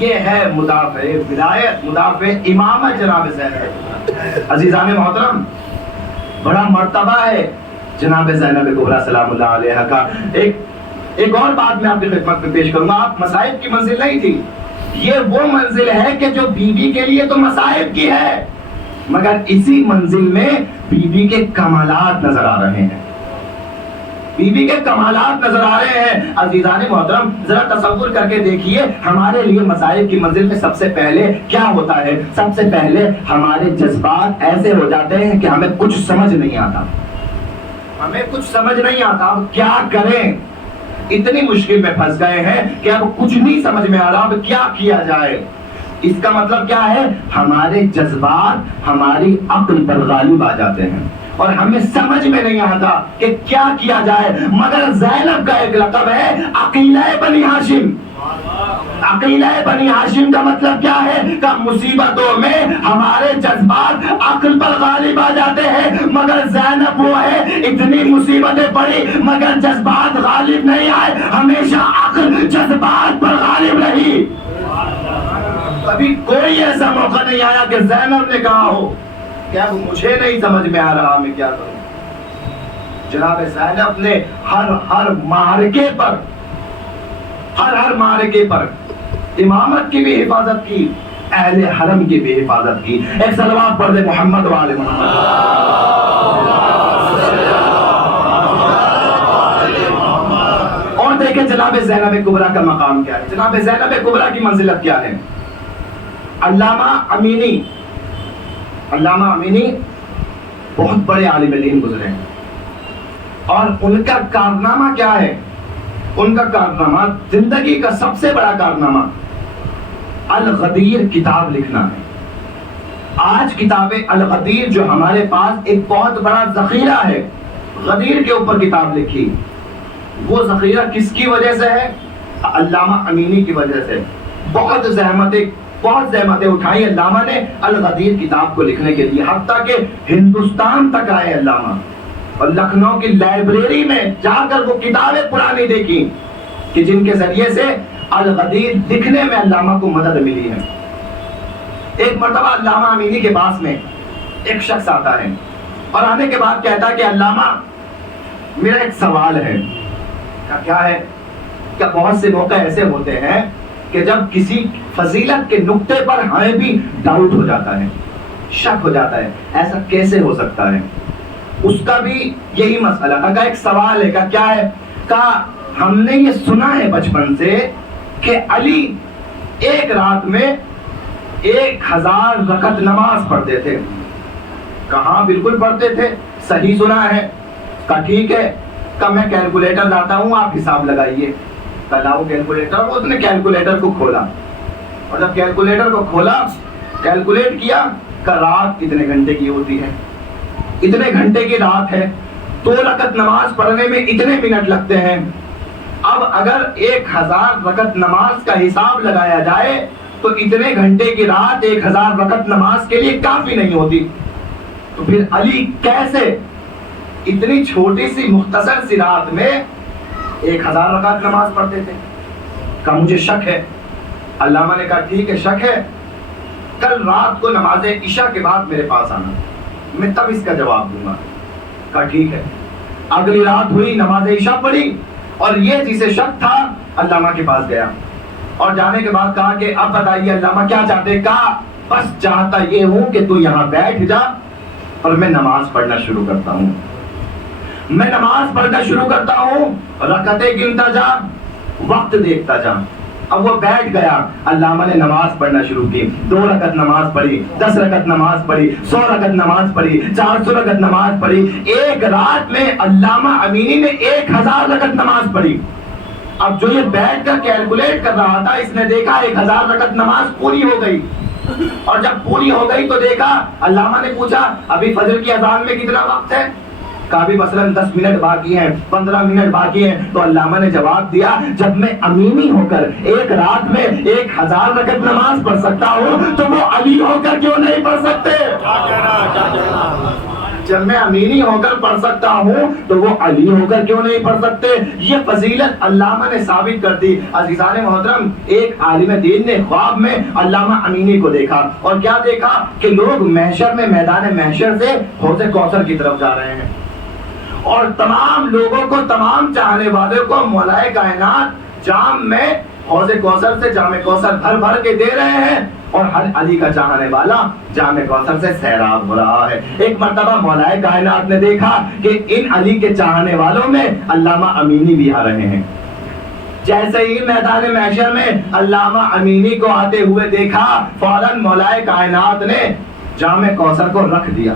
یہ ہے مدافع ولایت، مدافع امامت جناب زینب۔ عزیزان محترم، بڑا مرتبہ ہے جناب زینب کبریٰ سلام اللہ علیہا کا۔ ایک اور بات میں آپ کی خدمت میں پیش کروں گا، آپ مصائب کی منزل نہیں تھی، یہ وہ منزل ہے کہ جو بیوی کے لیے تو مصائب کی ہے، مگر اسی منزل میں بیوی کے کمالات نظر آ رہے ہیں، بیوی کے کمالات نظر آ رہے ہیں۔ عزیزان محترم، ذرا تصور کر کے دیکھیے ہمارے لیے مصائب کی منزل میں سب سے پہلے کیا ہوتا ہے۔ سب سے پہلے ہمارے جذبات ایسے ہو جاتے ہیں کہ ہمیں کچھ سمجھ نہیں آتا، ہمیں کچھ سمجھ نہیں آتا، اب کیا کریں، اتنی مشکل میں پھنس گئے ہیں کہ اب کچھ نہیں سمجھ میں آ رہا، اب کیا کیا جائے۔ اس کا مطلب کیا ہے؟ ہمارے جذبات ہماری عقل پر غالب آ جاتے ہیں اور ہمیں سمجھ میں نہیں آتا کہ کیا کیا جائے۔ مگر زینب کا ایک لقب ہے عقیلہ بنی ہاشم۔ عقیلہ بنی ہاشم کا مطلب کیا ہے کہ مصیبتوں میں ہمارے جذبات عقل پر غالب آ جاتے ہیں، مگر زینب وہ ہے اتنی مصیبتیں پڑی مگر جذبات غالب نہیں آئے، ہمیشہ عقل جذبات پر غالب رہی۔ کبھی کوئی ایسا موقع نہیں آیا کہ زینب نے کہا ہو کہ اب مجھے نہیں سمجھ میں آ رہا میں کیا کروں۔ جناب زینب نے ہر معرکے پر امامت کی بھی حفاظت کی، اہل حرم کی بھی حفاظت کی۔ ایک صلوات پڑھ دے محمد والے محمد۔ اور دیکھیں جناب زینب کبریٰ کا مقام کیا ہے، جناب زینب کبریٰ کی منزلت کیا ہے۔ علامہ امینی بہت بڑے عالم دین گزرے ہیں، اور ان کا کارنامہ کیا ہے؟ ان کا کارنامہ، زندگی کا سب سے بڑا کارنامہ الغدیر کتاب لکھنا ہے۔ آج کتاب الغدیر جو ہمارے پاس ایک بہت بڑا ذخیرہ ہے، غدیر کے اوپر کتاب لکھی، وہ ذخیرہ کس کی وجہ سے ہے؟ علامہ امینی کی وجہ سے۔ بہت زحمتیں اٹھائی علامہ نے الغدیر کتاب کو لکھنے کے لیے، حتیٰ کہ ہندوستان تک آئے علامہ اور لکھنؤ کی لائبریری میں جا کر وہ کتابیں پرانی دیکھی کہ جن کے ذریعے سے الغدیر لکھنے میں علامہ کو مدد ملی ہے۔ ایک مرتبہ علامہ امینی کے پاس میں ایک شخص آتا ہے اور آنے کے بعد کہتا ہے کہ علامہ میرا ایک سوال ہے۔ کیا ہے؟ کہ بہت سے موقع ایسے ہوتے ہیں کہ جب کسی فضیلت کے نقطے پر ہمیں بھی ڈاؤٹ ہو جاتا ہے، شک ہو جاتا ہے، ایسا کیسے ہو سکتا ہے؟ اس کا بھی یہی مسئلہ تھا کہ ایک سوال ہے، کیا ہے؟ کہا ہم نے یہ سنا ہے بچپن سے کہ علی ایک رات میں 1000 رکعت نماز پڑھتے تھے۔ کہاں بالکل پڑھتے تھے، صحیح سنا ہے۔ کہا ٹھیک ہے، کہ میں کیلکولیٹر لاتا ہوں، آپ حساب لگائیے۔ لاؤ کیلکولیٹر، اس نے کیلکولیٹر کو کھولا اور جب کیلکولیٹر کو کھولا کیلکولیٹ کیا کہ رات کتنے گھنٹے کی ہوتی ہے، اتنے گھنٹے کی رات ہے، 2 رکعت نماز پڑھنے میں اتنے منٹ لگتے ہیں۔ اب اگر 1000 رکعت نماز کا حساب لگایا جائے تو اتنے گھنٹے کی رات 1000 رکعت نماز کے لیے کافی نہیں ہوتی، تو پھر علی کیسے اتنی چھوٹی سی مختصر سی رات میں 1000 رکعت نماز پڑھتے تھے؟ کہا مجھے شک ہے۔ علامہ نے کہا ٹھیک ہے، شک ہے، کل رات کو نماز عشاء کے بعد میرے پاس آنا، میں تب اس کا جواب دوں گا۔ کہا ٹھیک ہے۔ اگلی رات ہوئی، نماز عشاء پڑھی اور یہ جسے شک تھا علامہ کے پاس گیا اور جانے کے بعد کہا کہ اب بتائیے علامہ کیا چاہتے؟ کہا بس چاہتا یہ ہوں کہ تو یہاں بیٹھ جا اور میں نماز پڑھنا شروع کرتا ہوں، میں نماز پڑھنا شروع کرتا ہوں، رکعتیں گنتا جا، وقت دیکھتا جا۔ اب وہ بیٹھ گیا، علامہ نے نماز پڑھنا شروع کی، 2 رکعت نماز پڑھی، 10 رکعت نماز پڑھی، 100 رکعت نماز پڑھی، 400 رکعت نماز پڑھی۔ ایک رات میں علامہ امینی نے 1000 رکعت نماز پڑھی۔ اب جو یہ بیٹھ کر کیلکولیٹ کر رہا تھا، اس نے دیکھا 1000 رکعت نماز پوری ہو گئی، اور جب پوری ہو گئی تو دیکھا، علامہ نے پوچھا ابھی فجر کی اذان میں کتنا وقت ہے؟ کہا بھی مثلاً 10 منٹ باقی ہیں، 15 منٹ باقی ہیں۔ تو علامہ نے جواب دیا جب میں امینی ہو کر ایک رات میں 1000 رکعت نماز پڑھ سکتا ہوں تو وہ علی ہو کر کیوں نہیں پڑھ سکتے؟ جب میں امینی ہو کر پڑھ سکتا ہوں تو وہ علی ہو کر کیوں نہیں پڑھ سکتے؟ یہ فضیلت علامہ نے ثابت کر دی۔ عزیزان محترم، ایک عالم دین نے خواب میں علامہ امینی کو دیکھا، اور کیا دیکھا کہ لوگ محشر میں، میدان محشر سے حوض کوثر کی طرف جا رہے ہیں، اور تمام لوگوں کو، تمام چاہنے والوں کو مولائے کائنات جام میں حوض کوثر سے جام کوثر بھر بھر کے دے رہے ہیں، اور ہر علی کا چاہنے والا جام کوثر سے سیراب ہو رہا ہے۔ ایک مرتبہ مولائے کائنات نے دیکھا کہ ان علی کے چاہنے والوں میں علامہ امینی بھی آ رہے ہیں۔ جیسے ہی میدان محشر میں علامہ امینی کو آتے ہوئے دیکھا، فوراً مولائے کائنات نے جام کوثر کو رکھ دیا۔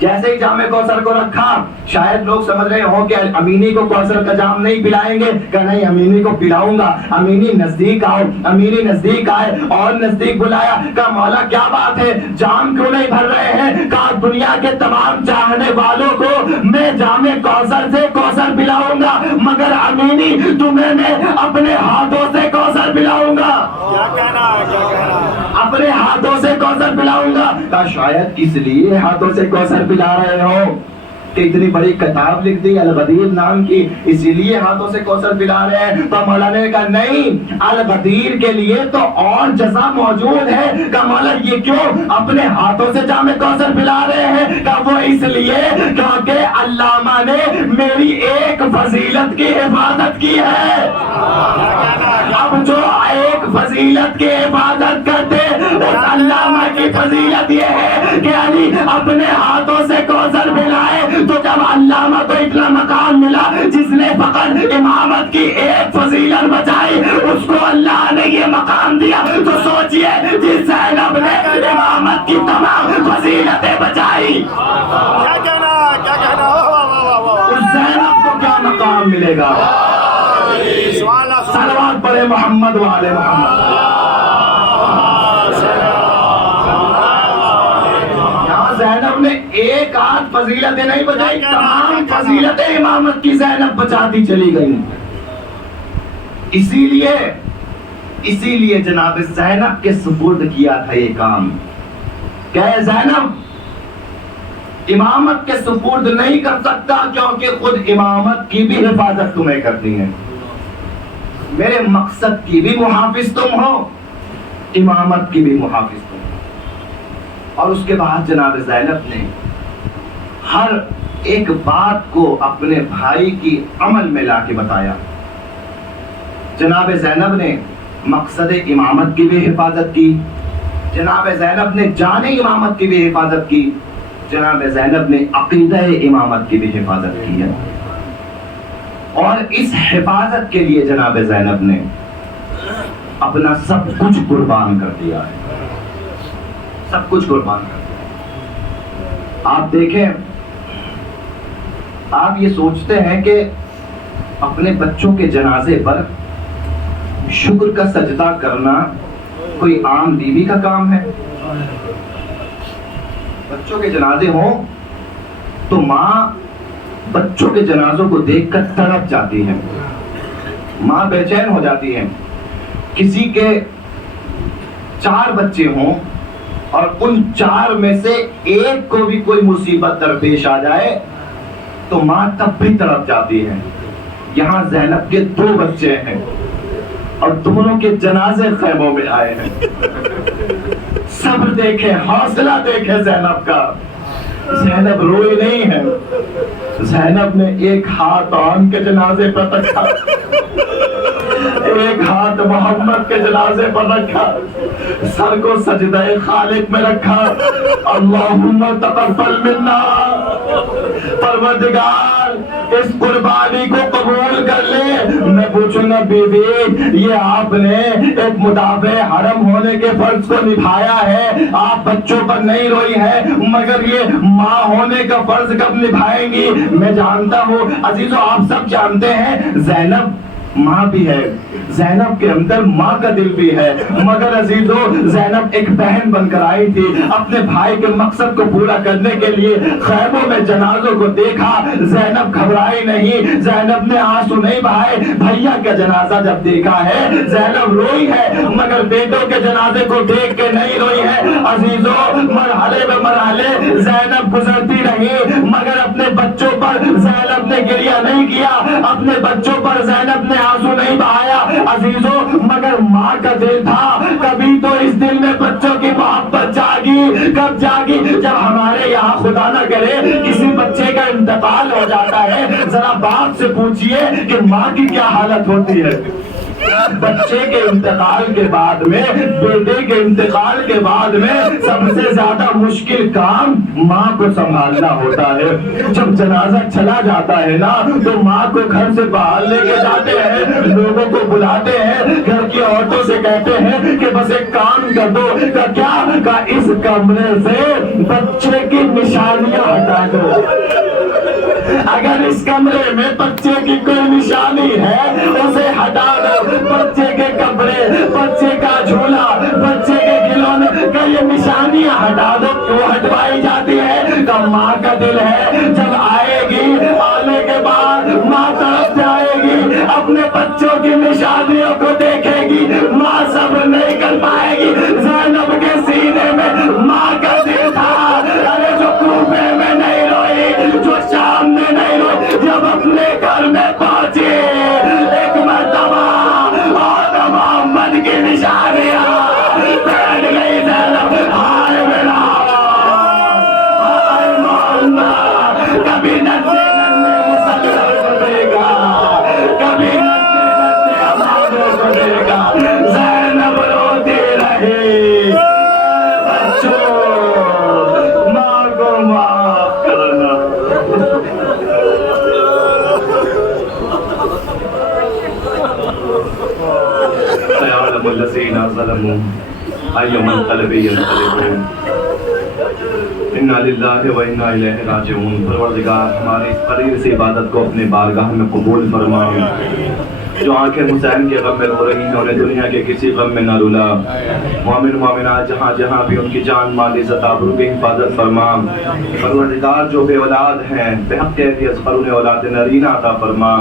جیسے ہی جام کوثر کو رکھا، شاید لوگ سمجھ رہے ہوں کہ امینی کو کوثر کا جام نہیں پلائیں گے، کہ نہیں امینی کو پلاؤں گا۔ امینی نزدیک آؤ، امینی نزدیک آئے اور نزدیک بلایا، کہا مولا کیا بات ہے، جام کیوں نہیں بھر رہے ہیں؟ کہا دنیا کے تمام چاہنے والوں کو میں جام کوثر سے کوثر پلاؤں گا، مگر امینی تمہیں میں اپنے ہاتھوں سے کوثر پلاؤں گا۔ کیا کہنا ہے، کیا کہنا ہے؟ اپنے ہاتھوں سے کوثر پلاؤں گا۔ کہا شاید اس لیے ہاتھوں سے کوثر پلا رہے ہو کہ اتنی بڑی کتاب لکھ دی الغدیر نام کی، اسی لیے ہاتھوں سے کوثر پلا رہے ہیں۔ تو مولانا نے کہا نہیں، الغدیر کے لیے تو اور جزا موجود ہے۔ کہا مولا یہ کیوں اپنے ہاتھوں سے جام کوثر پلا رہے ہیں؟ کہا وہ اس لیے کہ علامہ نے میری ایک فضیلت کی حفاظت کی ہے۔ اب جو ایک فضیلت کی حفاظت کرتے اس علامہ کی فضیلت یہ ہے کہ علی اپنے ہاتھوں سے کوثر پلائے۔ تو جب علامہ کو اتنا مقام ملا، جس نے فقط امامت کی ایک فضیلت بچائی، اس کو اللہ نے یہ مقام دیا، تو سوچئے جس زینب نے امامت کی تمام فضیلتیں بچائی، کیا کہنا ہے، کیا کہنا ہے؟ اس زینب کو کیا مقام ملے گا؟ صلوات پڑھے محمد والے محمد۔ زینب نے ایک آدھ فضیلتیں نہیں بچائی، تمام فضیلتیں امامت کی زینب بچاتی چلی گئی۔ اسی لیے جناب زینب کے سپرد کیا تھا یہ کام کہ زینب امامت کے سپرد نہیں کر سکتا، کیونکہ خود امامت کی بھی حفاظت تمہیں کرنی ہے، میرے مقصد کی بھی محافظ تم ہو، امامت کی بھی محافظ تم ہو۔ اور اس کے بعد جناب زینب نے ہر ایک بات کو اپنے بھائی کی عمل میں لا کے بتایا۔ جناب زینب نے مقصد امامت کی بھی حفاظت کی، جناب زینب نے جان امامت کی بھی حفاظت کی، جناب زینب نے عقیدہ امامت کی بھی حفاظت کی ہے۔ اور اس حفاظت کے لیے جناب زینب نے اپنا سب کچھ قربان کر دیا ہے، سب کچھ قربان کر دیا۔ آپ دیکھیں، آپ یہ سوچتے ہیں کہ اپنے بچوں کے جنازے پر شکر کا سجدہ کرنا کوئی عام بیوی کا کام ہے؟ بچوں کے جنازے ہوں تو ماں بچوں کے جنازوں کو دیکھ کر تڑپ جاتی ہے، ماں بے چین ہو جاتی ہے۔ کسی کے 4 بچے ہوں اور ان 4 میں سے ایک کو بھی کوئی مصیبت درپیش آ جائے تو ماں تب بھی تڑپ جاتی ہے۔ یہاں زینب کے 2 بچے ہیں اور دونوں کے جنازے خیموں میں آئے ہیں۔ صبر دیکھیں، حوصلہ دیکھیں زینب کا۔ زینب روئی نہیں ہے، زینب نے ایک ہاتھ آن کے جنازے پر رکھا، ایک ہاتھ محمد کے جنازے پر رکھا، سر کو سجدہ خالق میں رکھا۔ اللہم تقبل منا، پروردگار اس قربانی کو قبول کر لے۔ میں پوچھوں گا بی بی، یہ آپ نے ایک مدافع حرم ہونے کے فرض کو نبھایا ہے، آپ بچوں پر نہیں روئی ہے، مگر یہ ماں ہونے کا فرض کب نبھائیں گی؟ میں جانتا ہوں عزیزو، آپ سب جانتے ہیں زینب ماں بھی ہے، زینب کے اندر ماں کا دل بھی ہے، مگر عزیزو زینب ایک بہن بن کر آئی تھی، اپنے بھائی کے مقصد کو پورا کرنے کے لیے خیموں میں جنازوں کو دیکھا، زینب گھبرائی نہیں، زینب نے آنسو نہیں بہائے، بھیا کا جنازہ جب دیکھا ہے زینب روئی ہے، مگر بیٹوں کے جنازے کو دیکھ کے نہیں روئی ہے۔ عزیزو مرحلے میں مرحلے زینب گزرتی رہی، مگر اپنے بچوں پر زینب نے گریہ نہیں کیا، اپنے بچوں پر زینب نے آنسو نہیں بہایا عزیزو، مگر ماں کا دل تھا، کبھی تو اس دل میں بچوں کی محبت جاگی، کب جاگی؟ جب ہمارے یہاں خدا نہ کرے کسی بچے کا انتقال ہو جاتا ہے، ذرا باپ سے پوچھئے کہ ماں کی کیا حالت ہوتی ہے۔ بچے کے انتقال کے بعد میں، بیٹے کے انتقال کے بعد میں سب سے زیادہ مشکل کام ماں کو سنبھالنا ہوتا ہے۔ جب جنازہ چلا جاتا ہے نا تو ماں کو گھر سے باہر لے کے جاتے ہیں، لوگوں کو بلاتے ہیں، گھر کی عورتوں سے کہتے ہیں کہ بس ایک کام کر دو، کیا اس کمرے سے بچے کی نشانیاں ہٹا دو۔ اگر اس کمرے میں بچے کی کوئی نشانی ہے اسے ہٹا دو، بچے کے کپڑے، بچے کا جھولا، بچے کے کھلونے کا یہ نشانیاں ہٹا دو۔ کیوں ہٹوائی جاتی ہے؟ کہ ماں کا دل ہے، جب آئے گی آنے کے بعد ماں طرف جائے گی، اپنے بچوں کی نشانیوں کو دیکھے گی، ماں صبر نہیں کر پائے گی۔ زینب کے سینے میں ماں کا دل تھا، ارے جو کوفے میں نہیں روئی، جو شام میں نہیں روئی، جب اپنے گھر میں پہنچی ایک مرتبہ اور محمد کی نشانیاں بیٹھ گئی زینب، ہائے میرا ہائے محمد، کبھی ننھے ننھے مسلمان کو دے گا، کبھی ننھے ننھے اماموں کو دے گا۔ زینب روتی رہی، بچوں ماں کو معاف کرنا۔ سيعلم الذين ظلموا أي منقلب ينقلبون انا للہ و انا الیہ راجعون۔ پروردگار ہماری اس قریب سے عبادت کو اپنے بارگاہ میں قبول فرما، جو آنکھیں حسین کے غم میں رو رہی ہیں انہیں دنیا کے کسی غم میں نہ رلا۔ مومن مومنات جہاں جہاں بھی ان کی جان مال عزت آبرو کی حفاظت فرما۔ پروردگار جو بے اولاد ہیں بحق یذخرون اولاد نرینہ عطا فرما۔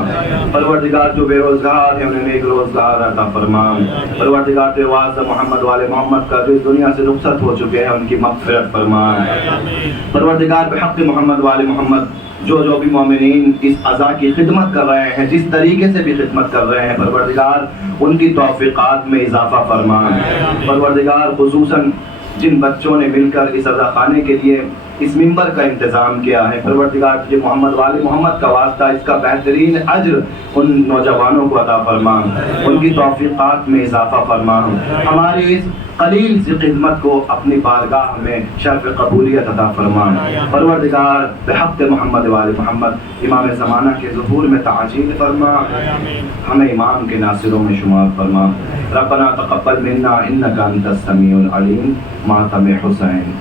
پروردگار جو بے روزگار ہیں انہیں نیک روزگار عطا فرما۔ پروردگار کے واسطہ محمد والے محمد کا جو اس دنیا سے رخصت ہو چکے ہیں ان کی مغفرت فرما۔ پروردگار بحق محمد والے محمد جو بھی مومنین اس عزا کی خدمت کر رہے ہیں، جس طریقے سے بھی خدمت کر رہے ہیں، پروردگار ان کی توفیقات میں اضافہ فرما۔ پروردگار خصوصاً جن بچوں نے مل کر اس عزا خانے کے لیے اس منبر کا انتظام کیا ہے، پروردگار تجھے محمد والے محمد کا واسطہ اس کا بہترین اجر ان نوجوانوں کو عطا فرما، ان کی توفیقات میں اضافہ فرما۔ ہماری اس قلیل سی خدمت کو اپنی بارگاہ میں شرف قبولیت عطا فرما۔ پروردگار بحق محمد والے محمد امام زمانہ کے ظہور میں تعجیل فرما، ہمیں امام کے ناصروں میں شمار فرما۔ ربنا تقبل منا انک انت السمیع العلیم، ماتم حسین۔